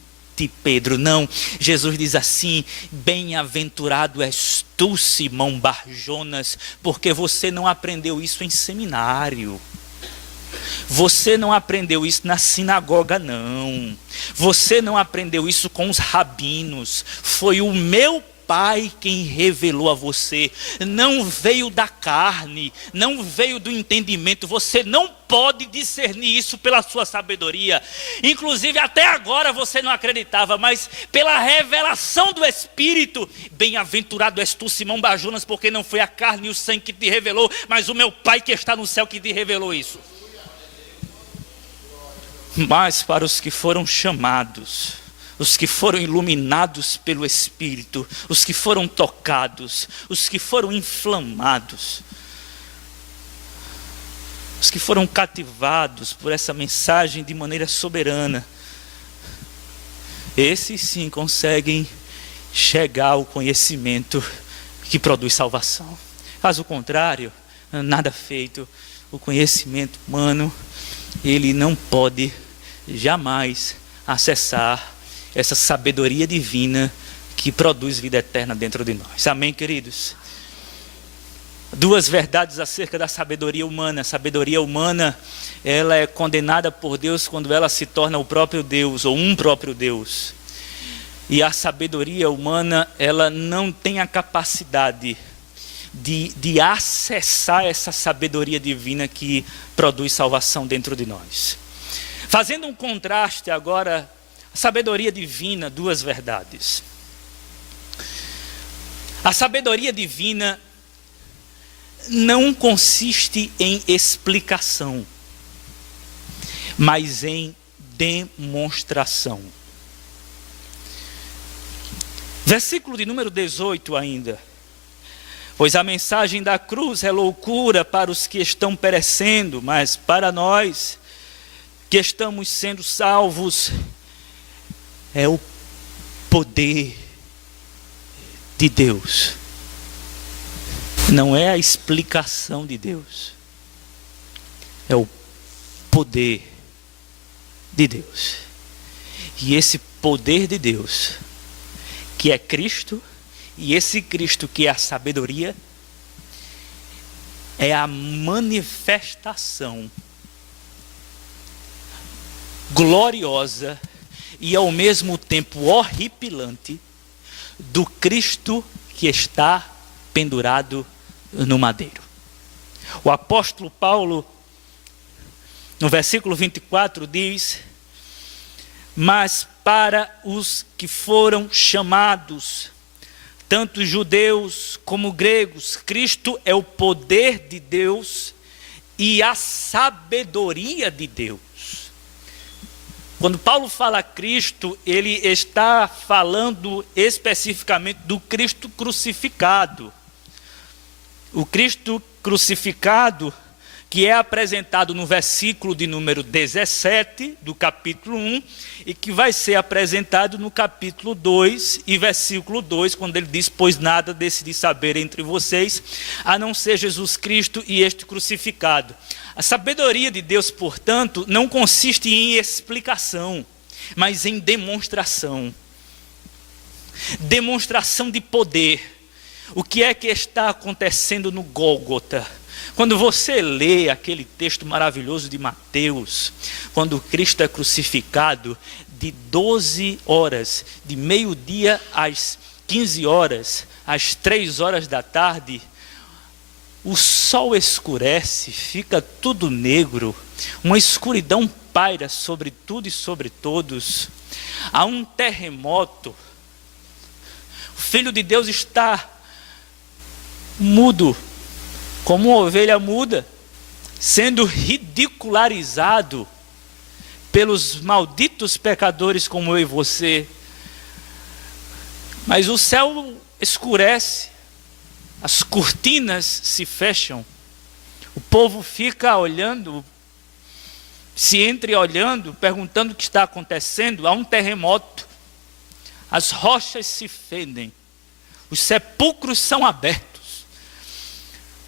Pedro. Não, Jesus diz assim: bem-aventurado és tu, Simão Bar-Jonas, porque você não aprendeu isso em seminário. Você não aprendeu isso na sinagoga, não. Você não aprendeu isso com os rabinos. Foi o meu Pai quem revelou a você. Não veio da carne, não veio do entendimento. Você não pode discernir isso pela sua sabedoria. Inclusive até agora você não acreditava, mas pela revelação do Espírito, bem-aventurado és tu, Simão Bar-Jonas, porque não foi a carne e o sangue que te revelou, mas o meu Pai que está no céu que te revelou isso. Mas para os que foram chamados, os que foram iluminados pelo Espírito, os que foram tocados, os que foram inflamados, os que foram cativados por essa mensagem de maneira soberana, esses sim conseguem chegar ao conhecimento que produz salvação. Caso contrário, nada feito. O conhecimento humano, ele não pode jamais acessar essa sabedoria divina que produz vida eterna dentro de nós. Amém, queridos? Duas verdades acerca da sabedoria humana. A sabedoria humana, ela é condenada por Deus quando ela se torna o próprio Deus, ou um próprio Deus. E a sabedoria humana, ela não tem a capacidade de acessar essa sabedoria divina que produz salvação dentro de nós. Fazendo um contraste agora, a sabedoria divina, duas verdades. A sabedoria divina não consiste em explicação, mas em demonstração. Versículo de número 18 ainda. Pois a mensagem da cruz é loucura para os que estão perecendo, mas para nós que estamos sendo salvos, é o poder de Deus. Não é a explicação de Deus, é o poder de Deus. E esse poder de Deus, que é Cristo, e esse Cristo que é a sabedoria, é a manifestação gloriosa e ao mesmo tempo horripilante do Cristo que está pendurado no madeiro. O apóstolo Paulo, no versículo 24, diz: mas para os que foram chamados, tanto judeus como gregos, Cristo é o poder de Deus e a sabedoria de Deus. Quando Paulo fala Cristo, ele está falando especificamente do Cristo crucificado. O Cristo crucificado, que é apresentado no versículo de número 17 do capítulo 1, e que vai ser apresentado no capítulo 2 e versículo 2, quando ele diz: pois nada decidi saber entre vocês, a não ser Jesus Cristo e este crucificado. A sabedoria de Deus, portanto, não consiste em explicação, mas em demonstração. Demonstração de poder. O que é que está acontecendo no Gólgota? Quando você lê aquele texto maravilhoso de Mateus, quando Cristo é crucificado, de 12 horas, de meio-dia às 15 horas, às 3 horas da tarde, o sol escurece, fica tudo negro, uma escuridão paira sobre tudo e sobre todos, há um terremoto, o Filho de Deus está mudo, como uma ovelha muda, sendo ridicularizado pelos malditos pecadores como eu e você. Mas o céu escurece, as cortinas se fecham, o povo fica olhando, se entreolhando, perguntando o que está acontecendo. Há um terremoto, as rochas se fendem, os sepulcros são abertos.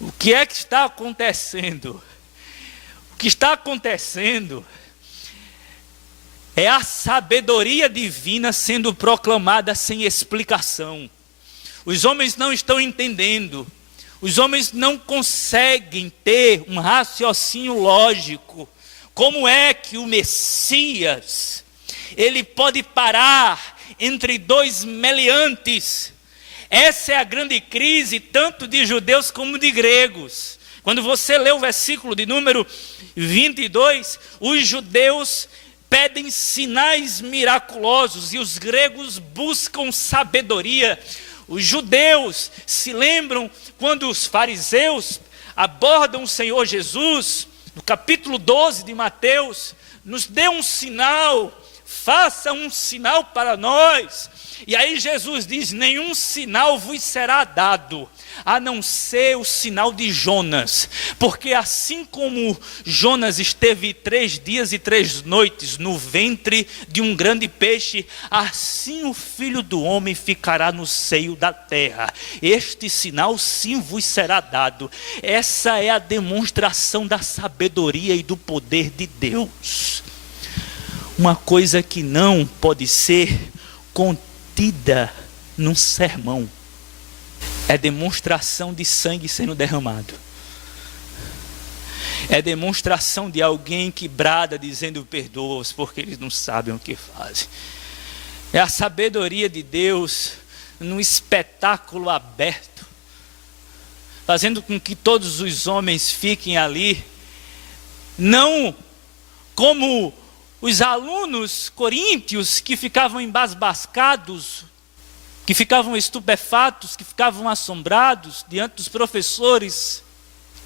O que é que está acontecendo? O que está acontecendo é a sabedoria divina sendo proclamada sem explicação. Os homens não estão entendendo. Os homens não conseguem ter um raciocínio lógico. Como é que o Messias, ele pode parar entre dois meliantes? Essa é a grande crise, tanto de judeus como de gregos. Quando você lê o versículo de número 22, os judeus pedem sinais miraculosos e os gregos buscam sabedoria. Os judeus se lembram quando os fariseus abordam o Senhor Jesus, no capítulo 12 de Mateus: nos dê um sinal faça um sinal para nós. E aí Jesus diz: nenhum sinal vos será dado, a não ser o sinal de Jonas. Porque assim como Jonas esteve 3 dias e 3 noites no ventre de um grande peixe, assim o Filho do Homem ficará no seio da terra. Este sinal sim vos será dado. Essa é a demonstração da sabedoria e do poder de Deus. Uma coisa que não pode ser contida num sermão é demonstração de sangue sendo derramado. É demonstração de alguém que brada dizendo: perdoa-os, porque eles não sabem o que fazem. É a sabedoria de Deus num espetáculo aberto, fazendo com que todos os homens fiquem ali, não como os alunos coríntios que ficavam embasbacados, que ficavam estupefatos, que ficavam assombrados diante dos professores,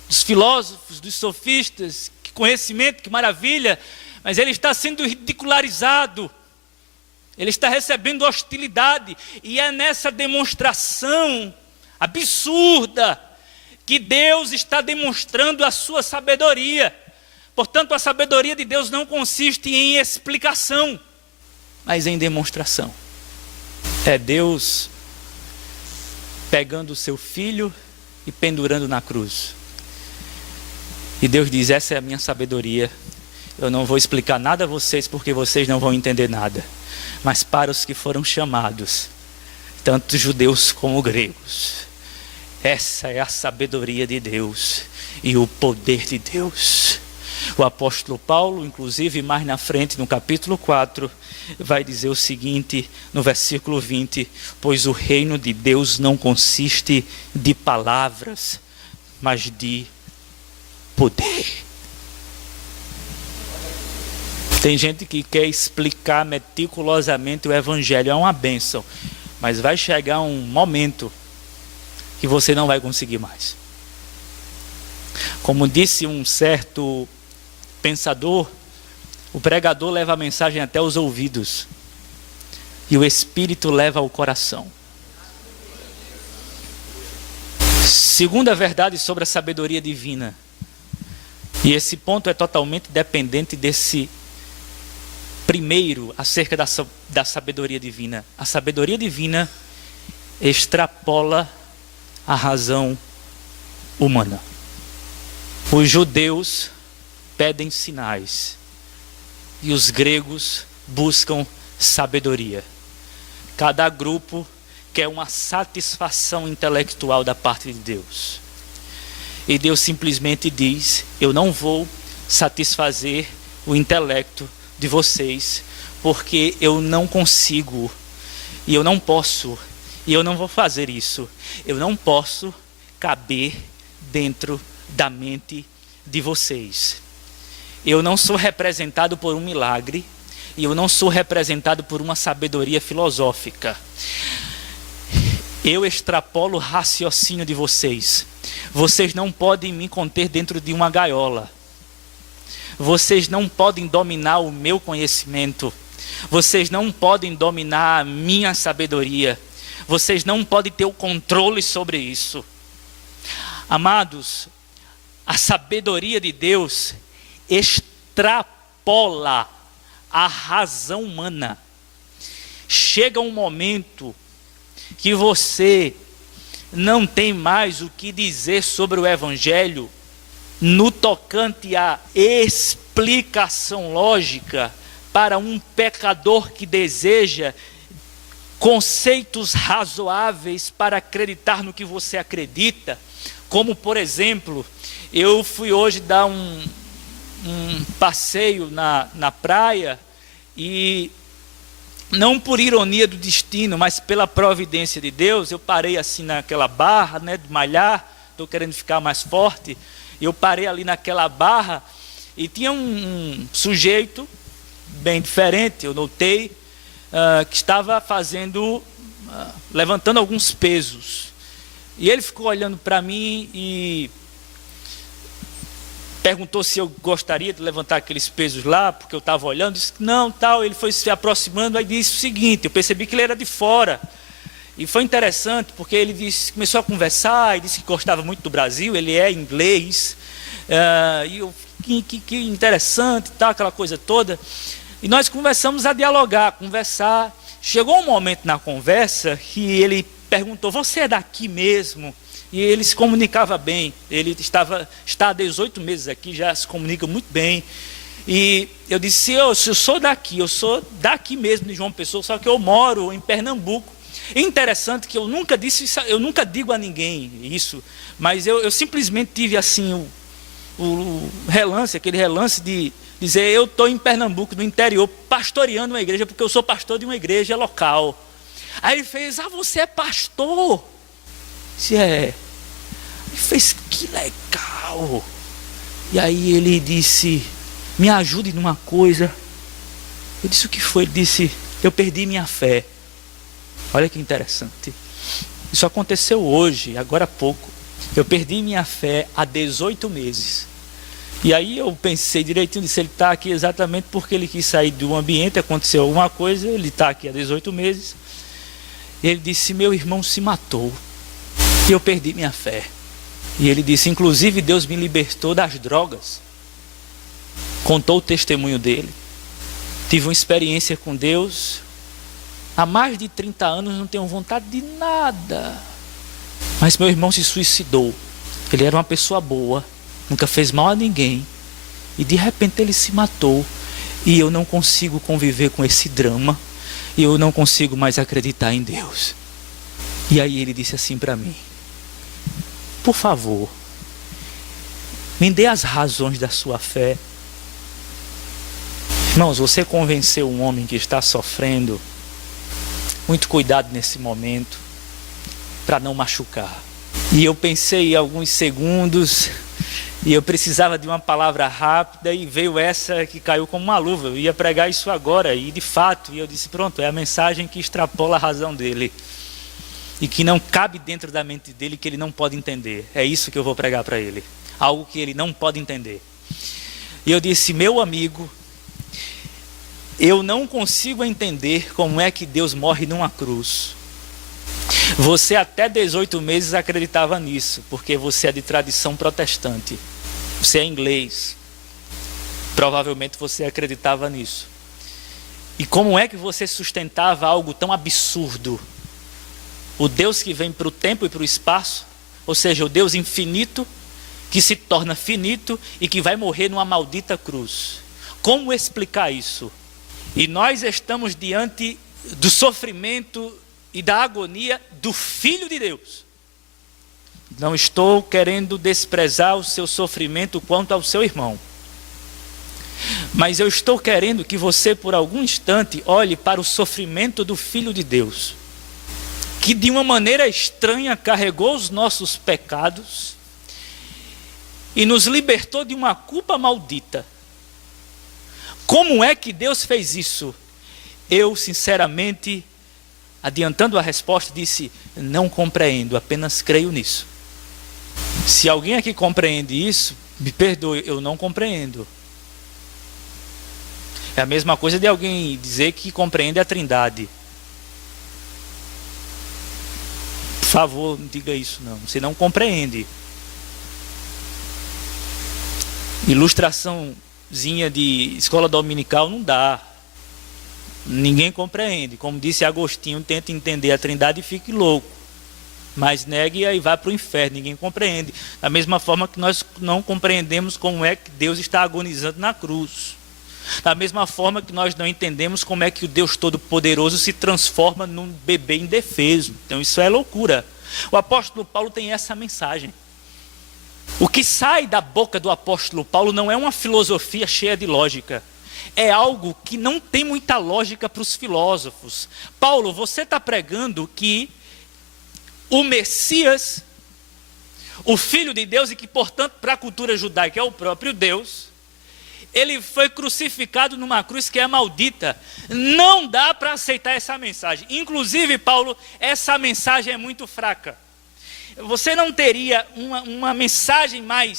dos filósofos, dos sofistas. Que conhecimento, que maravilha! Mas ele está sendo ridicularizado, ele está recebendo hostilidade, e é nessa demonstração absurda que Deus está demonstrando a sua sabedoria. Portanto, a sabedoria de Deus não consiste em explicação, mas em demonstração. É Deus pegando o seu filho e pendurando na cruz. E Deus diz: essa é a minha sabedoria. Eu não vou explicar nada a vocês, porque vocês não vão entender nada. Mas para os que foram chamados, tanto judeus como gregos, essa é a sabedoria de Deus e o poder de Deus. O apóstolo Paulo, inclusive, mais na frente, no capítulo 4, vai dizer o seguinte, no versículo 20: pois o reino de Deus não consiste de palavras, mas de poder. Tem gente que quer explicar meticulosamente o evangelho, é uma bênção, mas vai chegar um momento que você não vai conseguir mais. Como disse um certo pensador, o pregador leva a mensagem até os ouvidos e o Espírito leva ao coração. Segunda verdade sobre a sabedoria divina, e esse ponto é totalmente dependente desse primeiro, acerca da sabedoria divina. A sabedoria divina extrapola a razão humana. Os judeus pedem sinais e os gregos buscam sabedoria. Cada grupo quer uma satisfação intelectual da parte de Deus. E Deus simplesmente diz: eu não vou satisfazer o intelecto de vocês, porque eu não consigo, e eu não posso, e eu não vou fazer isso. Eu não posso caber dentro da mente de vocês. Eu não sou representado por um milagre, e eu não sou representado por uma sabedoria filosófica. Eu extrapolo o raciocínio de vocês. Vocês não podem me conter dentro de uma gaiola. Vocês não podem dominar o meu conhecimento. Vocês não podem dominar a minha sabedoria. Vocês não podem ter o controle sobre isso. Amados, a sabedoria de Deus extrapola a razão humana. Chega um momento que você não tem mais o que dizer sobre o Evangelho no tocante à explicação lógica para um pecador que deseja conceitos razoáveis para acreditar no que você acredita. Como, por exemplo, eu fui hoje dar um passeio na praia e, não por ironia do destino, mas pela providência de Deus, eu parei assim naquela barra, né, de malhar, estou querendo ficar mais forte, e eu parei ali naquela barra e tinha um sujeito bem diferente, eu notei, que estava levantando alguns pesos. E ele ficou olhando para mim e perguntou se eu gostaria de levantar aqueles pesos lá, porque eu estava olhando, disse que não, tal. Ele foi se aproximando, aí disse o seguinte, eu percebi que ele era de fora. E foi interessante, porque ele começou a conversar, e disse que gostava muito do Brasil, ele é inglês, e eu, que interessante, tal, aquela coisa toda. E nós começamos a dialogar, conversar. Chegou um momento na conversa que ele perguntou, você é daqui mesmo? E ele se comunicava bem, ele está há 18 meses aqui, já se comunica muito bem. E eu disse, eu sou daqui mesmo de João Pessoa, só que eu moro em Pernambuco. É interessante que eu nunca disse isso, eu nunca digo a ninguém isso, mas eu simplesmente tive assim aquele relance de dizer, eu estou em Pernambuco, no interior, pastoreando uma igreja, porque eu sou pastor de uma igreja local. Aí ele fez, você é pastor? Se é. Ele fez, que legal. E aí ele disse, me ajude numa coisa. Eu disse, o que foi? Ele disse, eu perdi minha fé. Olha que interessante. Isso aconteceu hoje, agora há pouco. Eu perdi minha fé há 18 meses. E aí eu pensei direitinho, disse, ele está aqui exatamente porque ele quis sair do ambiente, aconteceu alguma coisa, ele está aqui há 18 meses. Ele disse, meu irmão se matou. E eu perdi minha fé. E ele disse, inclusive Deus me libertou das drogas. Contou o testemunho dele. Tive uma experiência com Deus. Há mais de 30 anos não tenho vontade de nada. Mas meu irmão se suicidou. Ele era uma pessoa boa, nunca fez mal a ninguém. E de repente ele se matou. E eu não consigo conviver com esse drama. E eu não consigo mais acreditar em Deus. E aí ele disse assim para mim, por favor, me dê as razões da sua fé. Irmãos, você convenceu um homem que está sofrendo. Muito cuidado nesse momento, para não machucar. E eu pensei alguns segundos, e eu precisava de uma palavra rápida, e veio essa que caiu como uma luva. Eu ia pregar isso agora, e de fato, e eu disse, pronto, é a mensagem que extrapola a razão dele. E que não cabe dentro da mente dele, que ele não pode entender. É isso que eu vou pregar para ele. Algo que ele não pode entender. E eu disse, meu amigo, eu não consigo entender como é que Deus morre numa cruz. Você até 18 meses acreditava nisso, porque você é de tradição protestante. Você é inglês. Provavelmente você acreditava nisso. E como é que você sustentava algo tão absurdo? O Deus que vem para o tempo e para o espaço, ou seja, o Deus infinito, que se torna finito e que vai morrer numa maldita cruz. Como explicar isso? E nós estamos diante do sofrimento e da agonia do Filho de Deus. Não estou querendo desprezar o seu sofrimento quanto ao seu irmão. Mas eu estou querendo que você, por algum instante, olhe para o sofrimento do Filho de Deus, que de uma maneira estranha carregou os nossos pecados e nos libertou de uma culpa maldita. Como é que Deus fez isso? Eu, sinceramente, adiantando a resposta, disse, não compreendo, apenas creio nisso. Se alguém aqui compreende isso, me perdoe, eu não compreendo. É a mesma coisa de alguém dizer que compreende a Trindade. Por favor, não diga isso não, você não compreende. Ilustraçãozinha de escola dominical não dá. Ninguém compreende. Como disse Agostinho, tenta entender a Trindade e fique louco. Mas negue e vá para o inferno. Ninguém compreende. Da mesma forma que nós não compreendemos como é que Deus está agonizando na cruz. Da mesma forma que nós não entendemos como é que o Deus Todo-Poderoso se transforma num bebê indefeso. Então isso é loucura. O apóstolo Paulo tem essa mensagem. O que sai da boca do apóstolo Paulo não é uma filosofia cheia de lógica. É algo que não tem muita lógica para os filósofos. Paulo, você está pregando que o Messias, o Filho de Deus, e que portanto para a cultura judaica é o próprio Deus, ele foi crucificado numa cruz que é maldita. Não dá para aceitar essa mensagem. Inclusive, Paulo, essa mensagem é muito fraca. Você não teria uma mensagem mais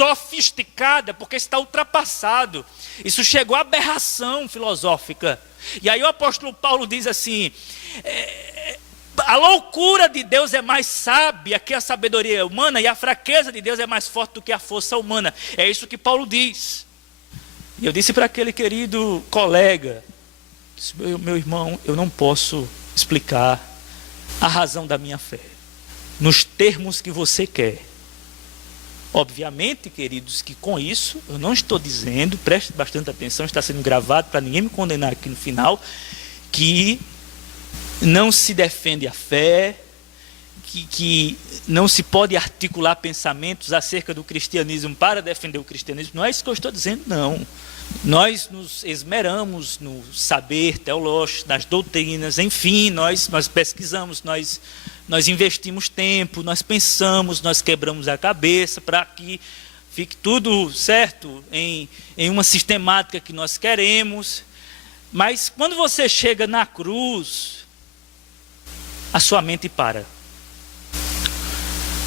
sofisticada, porque está ultrapassado. Isso chegou à aberração filosófica. E aí o apóstolo Paulo diz assim: a loucura de Deus é mais sábia que a sabedoria humana, e a fraqueza de Deus é mais forte do que a força humana. É isso que Paulo diz. E eu disse para aquele querido colega, disse, meu irmão, eu não posso explicar a razão da minha fé nos termos que você quer. Obviamente, queridos, que com isso eu não estou dizendo, preste bastante atenção, está sendo gravado para ninguém me condenar aqui no final, que não se defende a fé, que não se pode articular pensamentos acerca do cristianismo para defender o cristianismo. Não é isso que eu estou dizendo, não. Nós nos esmeramos no saber teológico, nas doutrinas, enfim, nós pesquisamos, nós investimos tempo, nós pensamos, nós quebramos a cabeça para que fique tudo certo em uma sistemática que nós queremos. Mas quando você chega na cruz, a sua mente para.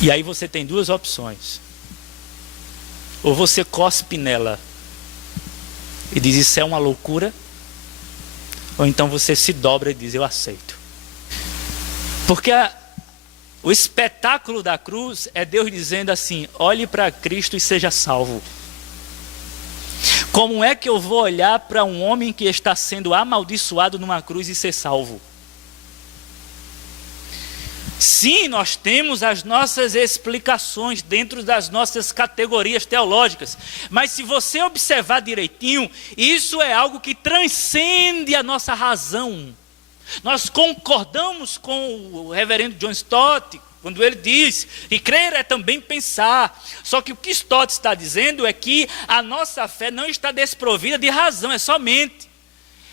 E aí você tem duas opções. Ou você cospe nela e diz, isso é uma loucura. Ou então você se dobra e diz, eu aceito. Porque o espetáculo da cruz é Deus dizendo assim, olhe para Cristo e seja salvo. Como é que eu vou olhar para um homem que está sendo amaldiçoado numa cruz e ser salvo? Sim, nós temos as nossas explicações dentro das nossas categorias teológicas, mas se você observar direitinho, isso é algo que transcende a nossa razão. Nós concordamos com o reverendo John Stott, quando ele diz que crer é também pensar. Só que o que Stott está dizendo é que a nossa fé não está desprovida de razão, é só mente.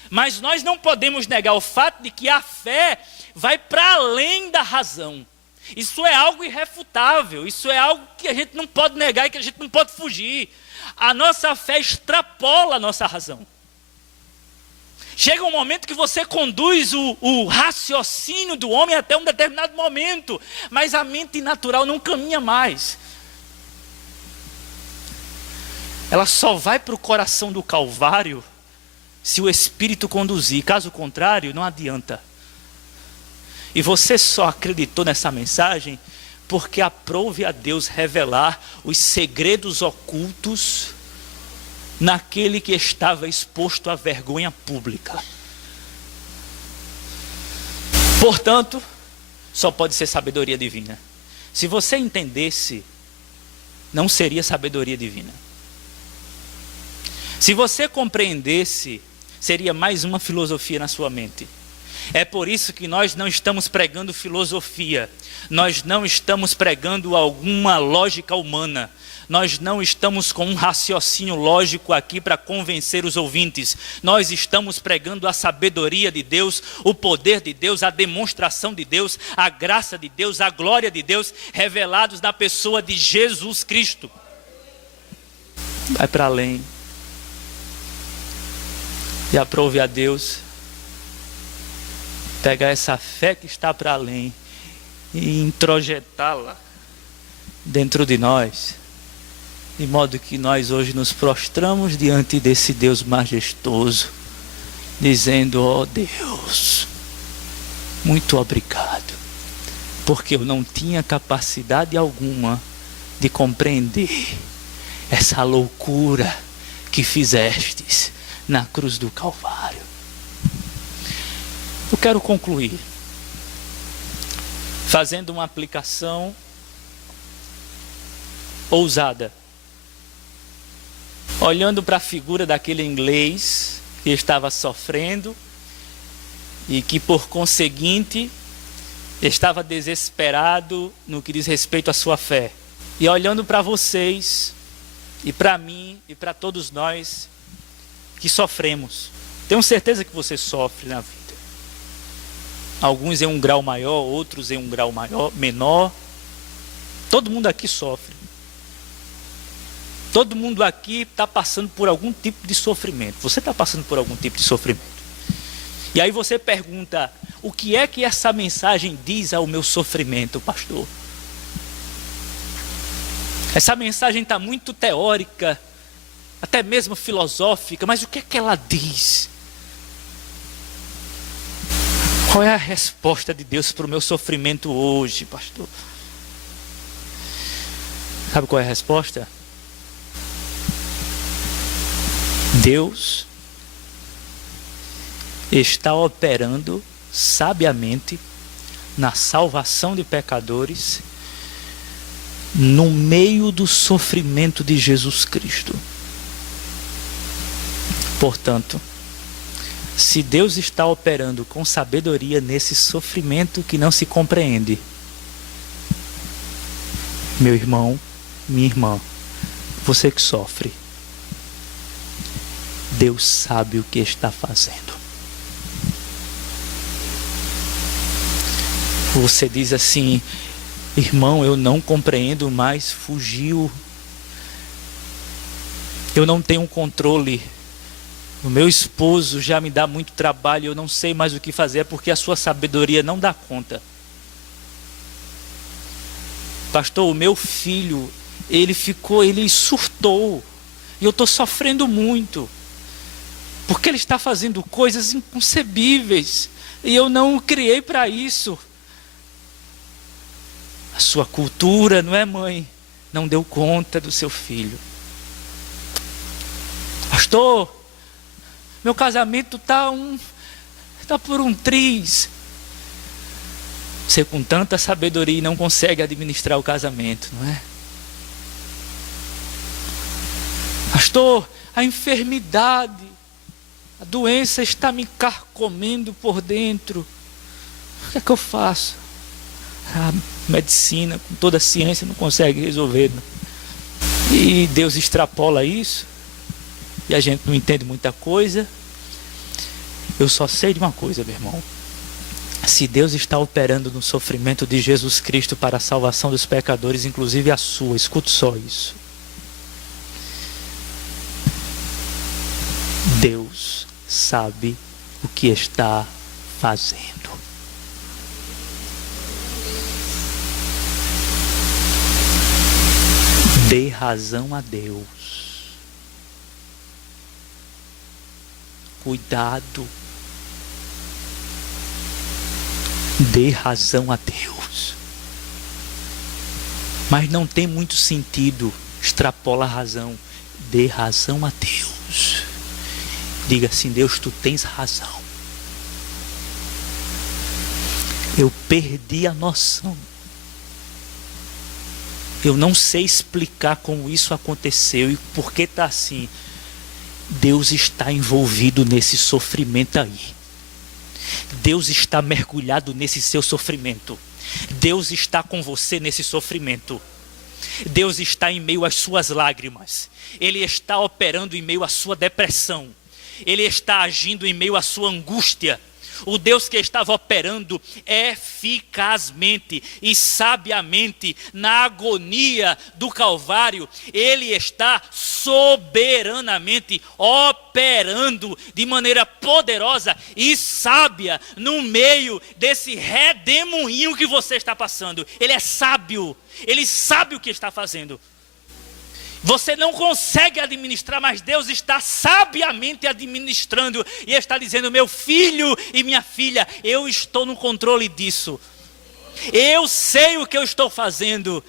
Mas nós não podemos negar o fato de que a fé vai para além da razão. Isso é algo irrefutável, isso é algo que a gente não pode negar e que a gente não pode fugir. A nossa fé extrapola a nossa razão. Chega um momento que você conduz o raciocínio do homem até um determinado momento, mas a mente natural não caminha mais. Ela só vai para o coração do Calvário se o Espírito conduzir, caso contrário, não adianta. E você só acreditou nessa mensagem porque aprove a Deus revelar os segredos ocultos naquele que estava exposto à vergonha pública. Portanto, só pode ser sabedoria divina. Se você entendesse, não seria sabedoria divina. Se você compreendesse, seria mais uma filosofia na sua mente. É por isso que nós não estamos pregando filosofia, nós não estamos pregando alguma lógica humana, nós não estamos com um raciocínio lógico aqui para convencer os ouvintes, nós estamos pregando a sabedoria de Deus, o poder de Deus, a demonstração de Deus, a graça de Deus, a glória de Deus, revelados na pessoa de Jesus Cristo. Vai para além. E aprove a Deus pegar essa fé que está para além e introjetá-la dentro de nós, de modo que nós hoje nos prostramos diante desse Deus majestoso, dizendo, ó Deus, muito obrigado, porque eu não tinha capacidade alguma de compreender essa loucura que fizestes na cruz do Calvário. Eu quero concluir fazendo uma aplicação ousada, olhando para a figura daquele inglês que estava sofrendo e que por conseguinte estava desesperado no que diz respeito à sua fé, e olhando para vocês e para mim e para todos nós que sofremos. Tenho certeza que você sofre na vida. Alguns em um grau maior, outros em um grau menor. Todo mundo aqui sofre. Todo mundo aqui está passando por algum tipo de sofrimento. Você está passando por algum tipo de sofrimento. E aí você pergunta, o que é que essa mensagem diz ao meu sofrimento, pastor? Essa mensagem está muito teórica, até mesmo filosófica, mas o que é que ela diz? Qual é a resposta de Deus para o meu sofrimento hoje, pastor? Sabe qual é a resposta? Deus está operando sabiamente na salvação de pecadores no meio do sofrimento de Jesus Cristo. Portanto, se Deus está operando com sabedoria nesse sofrimento que não se compreende, meu irmão, minha irmã, você que sofre, Deus sabe o que está fazendo. Você diz assim: irmão, eu não compreendo mais, fugiu. Eu não tenho controle. O meu esposo já me dá muito trabalho, eu não sei mais o que fazer, porque a sua sabedoria não dá conta. Pastor, o meu filho, ele surtou, e eu estou sofrendo muito, porque ele está fazendo coisas inconcebíveis, e eu não o criei para isso. A sua cultura, não é, mãe? Não deu conta do seu filho. Pastor, meu casamento está por um triz. Você com tanta sabedoria não consegue administrar o casamento, não é? Pastor, a enfermidade, a doença está me carcomendo por dentro. O que é que eu faço? A medicina, com toda a ciência, não consegue resolver. E Deus extrapola isso. E a gente não entende muita coisa. Eu só sei de uma coisa, meu irmão. Se Deus está operando no sofrimento de Jesus Cristo para a salvação dos pecadores, inclusive a sua, escute só isso. Deus sabe o que está fazendo. Dê razão a Deus. Cuidado. Dê razão a Deus. Mas não tem muito sentido. Extrapola a razão. Dê razão a Deus. Diga assim: Deus, tu tens razão. Eu perdi a noção. Eu não sei explicar como isso aconteceu e por que está assim. Deus está envolvido nesse sofrimento aí. Deus está mergulhado nesse seu sofrimento. Deus está com você nesse sofrimento. Deus está em meio às suas lágrimas. Ele está operando em meio à sua depressão. Ele está agindo em meio à sua angústia. O Deus que estava operando eficazmente e sabiamente na agonia do Calvário, Ele está soberanamente operando de maneira poderosa e sábia no meio desse redemoinho que você está passando. Ele é sábio, Ele sabe o que está fazendo. Você não consegue administrar, mas Deus está sabiamente administrando e está dizendo: meu filho e minha filha, eu estou no controle disso. Eu sei o que eu estou fazendo.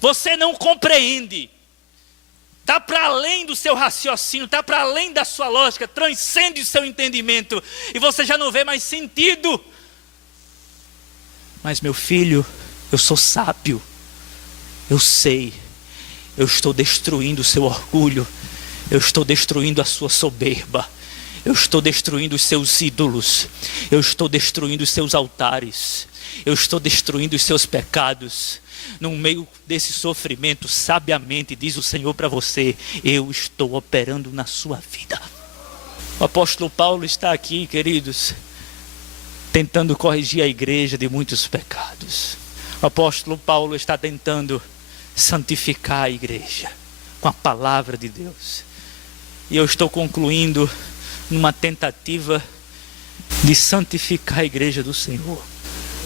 Você não compreende. Está para além do seu raciocínio, está para além da sua lógica, transcende o seu entendimento e você já não vê mais sentido. Mas meu filho, eu sou sábio. Eu sei, eu estou destruindo o seu orgulho, eu estou destruindo a sua soberba, eu estou destruindo os seus ídolos, eu estou destruindo os seus altares, eu estou destruindo os seus pecados. No meio desse sofrimento, sabiamente diz o Senhor para você: eu estou operando na sua vida. O apóstolo Paulo está aqui, queridos, tentando corrigir a igreja de muitos pecados. O apóstolo Paulo está tentando santificar a igreja com a palavra de Deus. E eu estou concluindo numa tentativa de santificar a igreja do Senhor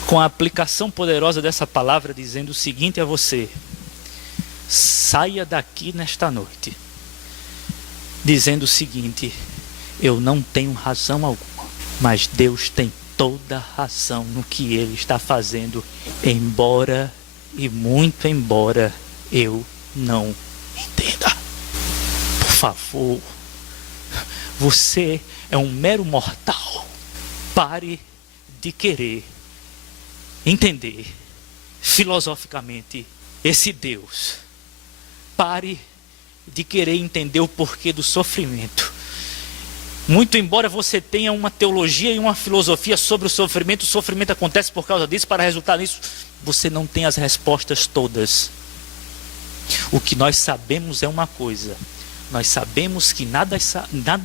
com a aplicação poderosa dessa palavra, dizendo o seguinte a você: saia daqui nesta noite dizendo o seguinte: eu não tenho razão alguma, mas Deus tem toda razão no que Ele está fazendo, embora e muito embora eu não entenda. Por favor, você é um mero mortal. Pare de querer entender filosoficamente esse Deus. Pare de querer entender o porquê do sofrimento. Muito embora você tenha uma teologia e uma filosofia sobre o sofrimento acontece por causa disso, para resultar nisso, você não tem as respostas todas. O que nós sabemos é uma coisa: nós sabemos que nada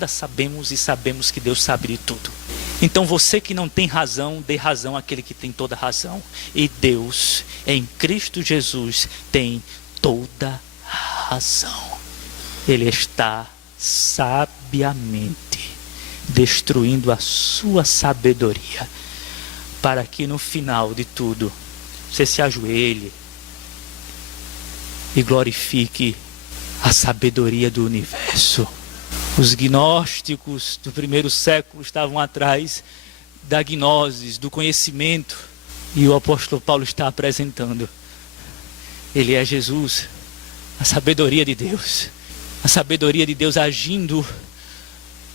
sabemos e sabemos que Deus sabe de tudo. Então você que não tem razão, dê razão àquele que tem toda razão. E Deus, em Cristo Jesus, tem toda razão. Ele está sabiamente destruindo a sua sabedoria, para que no final de tudo você se ajoelhe e glorifique a sabedoria do universo. Os gnósticos do primeiro século estavam atrás da gnose, do conhecimento, e o apóstolo Paulo está apresentando: ele é Jesus, a sabedoria de Deus. A sabedoria de Deus agindo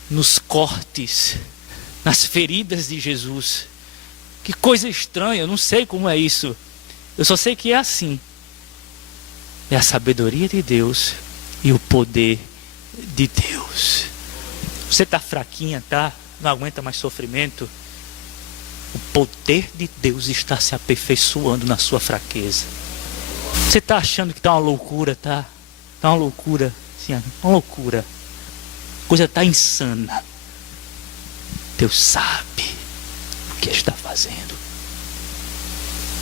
nos cortes, nas feridas de Jesus. Que coisa estranha, eu não sei como é isso. Eu só sei que é assim. É a sabedoria de Deus e o poder de Deus. Você está fraquinha, tá? Não aguenta mais sofrimento. O poder de Deus está se aperfeiçoando na sua fraqueza. Você está achando que está uma loucura, tá? Está uma loucura. Uma loucura, a coisa está insana. Deus sabe o que está fazendo.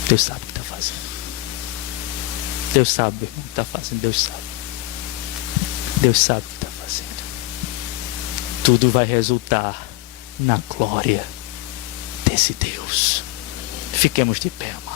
Deus sabe o que está fazendo. Deus sabe, irmão, o que está fazendo. Deus sabe. Deus sabe o que está fazendo. Tudo vai resultar na glória desse Deus. Fiquemos de pé, amado.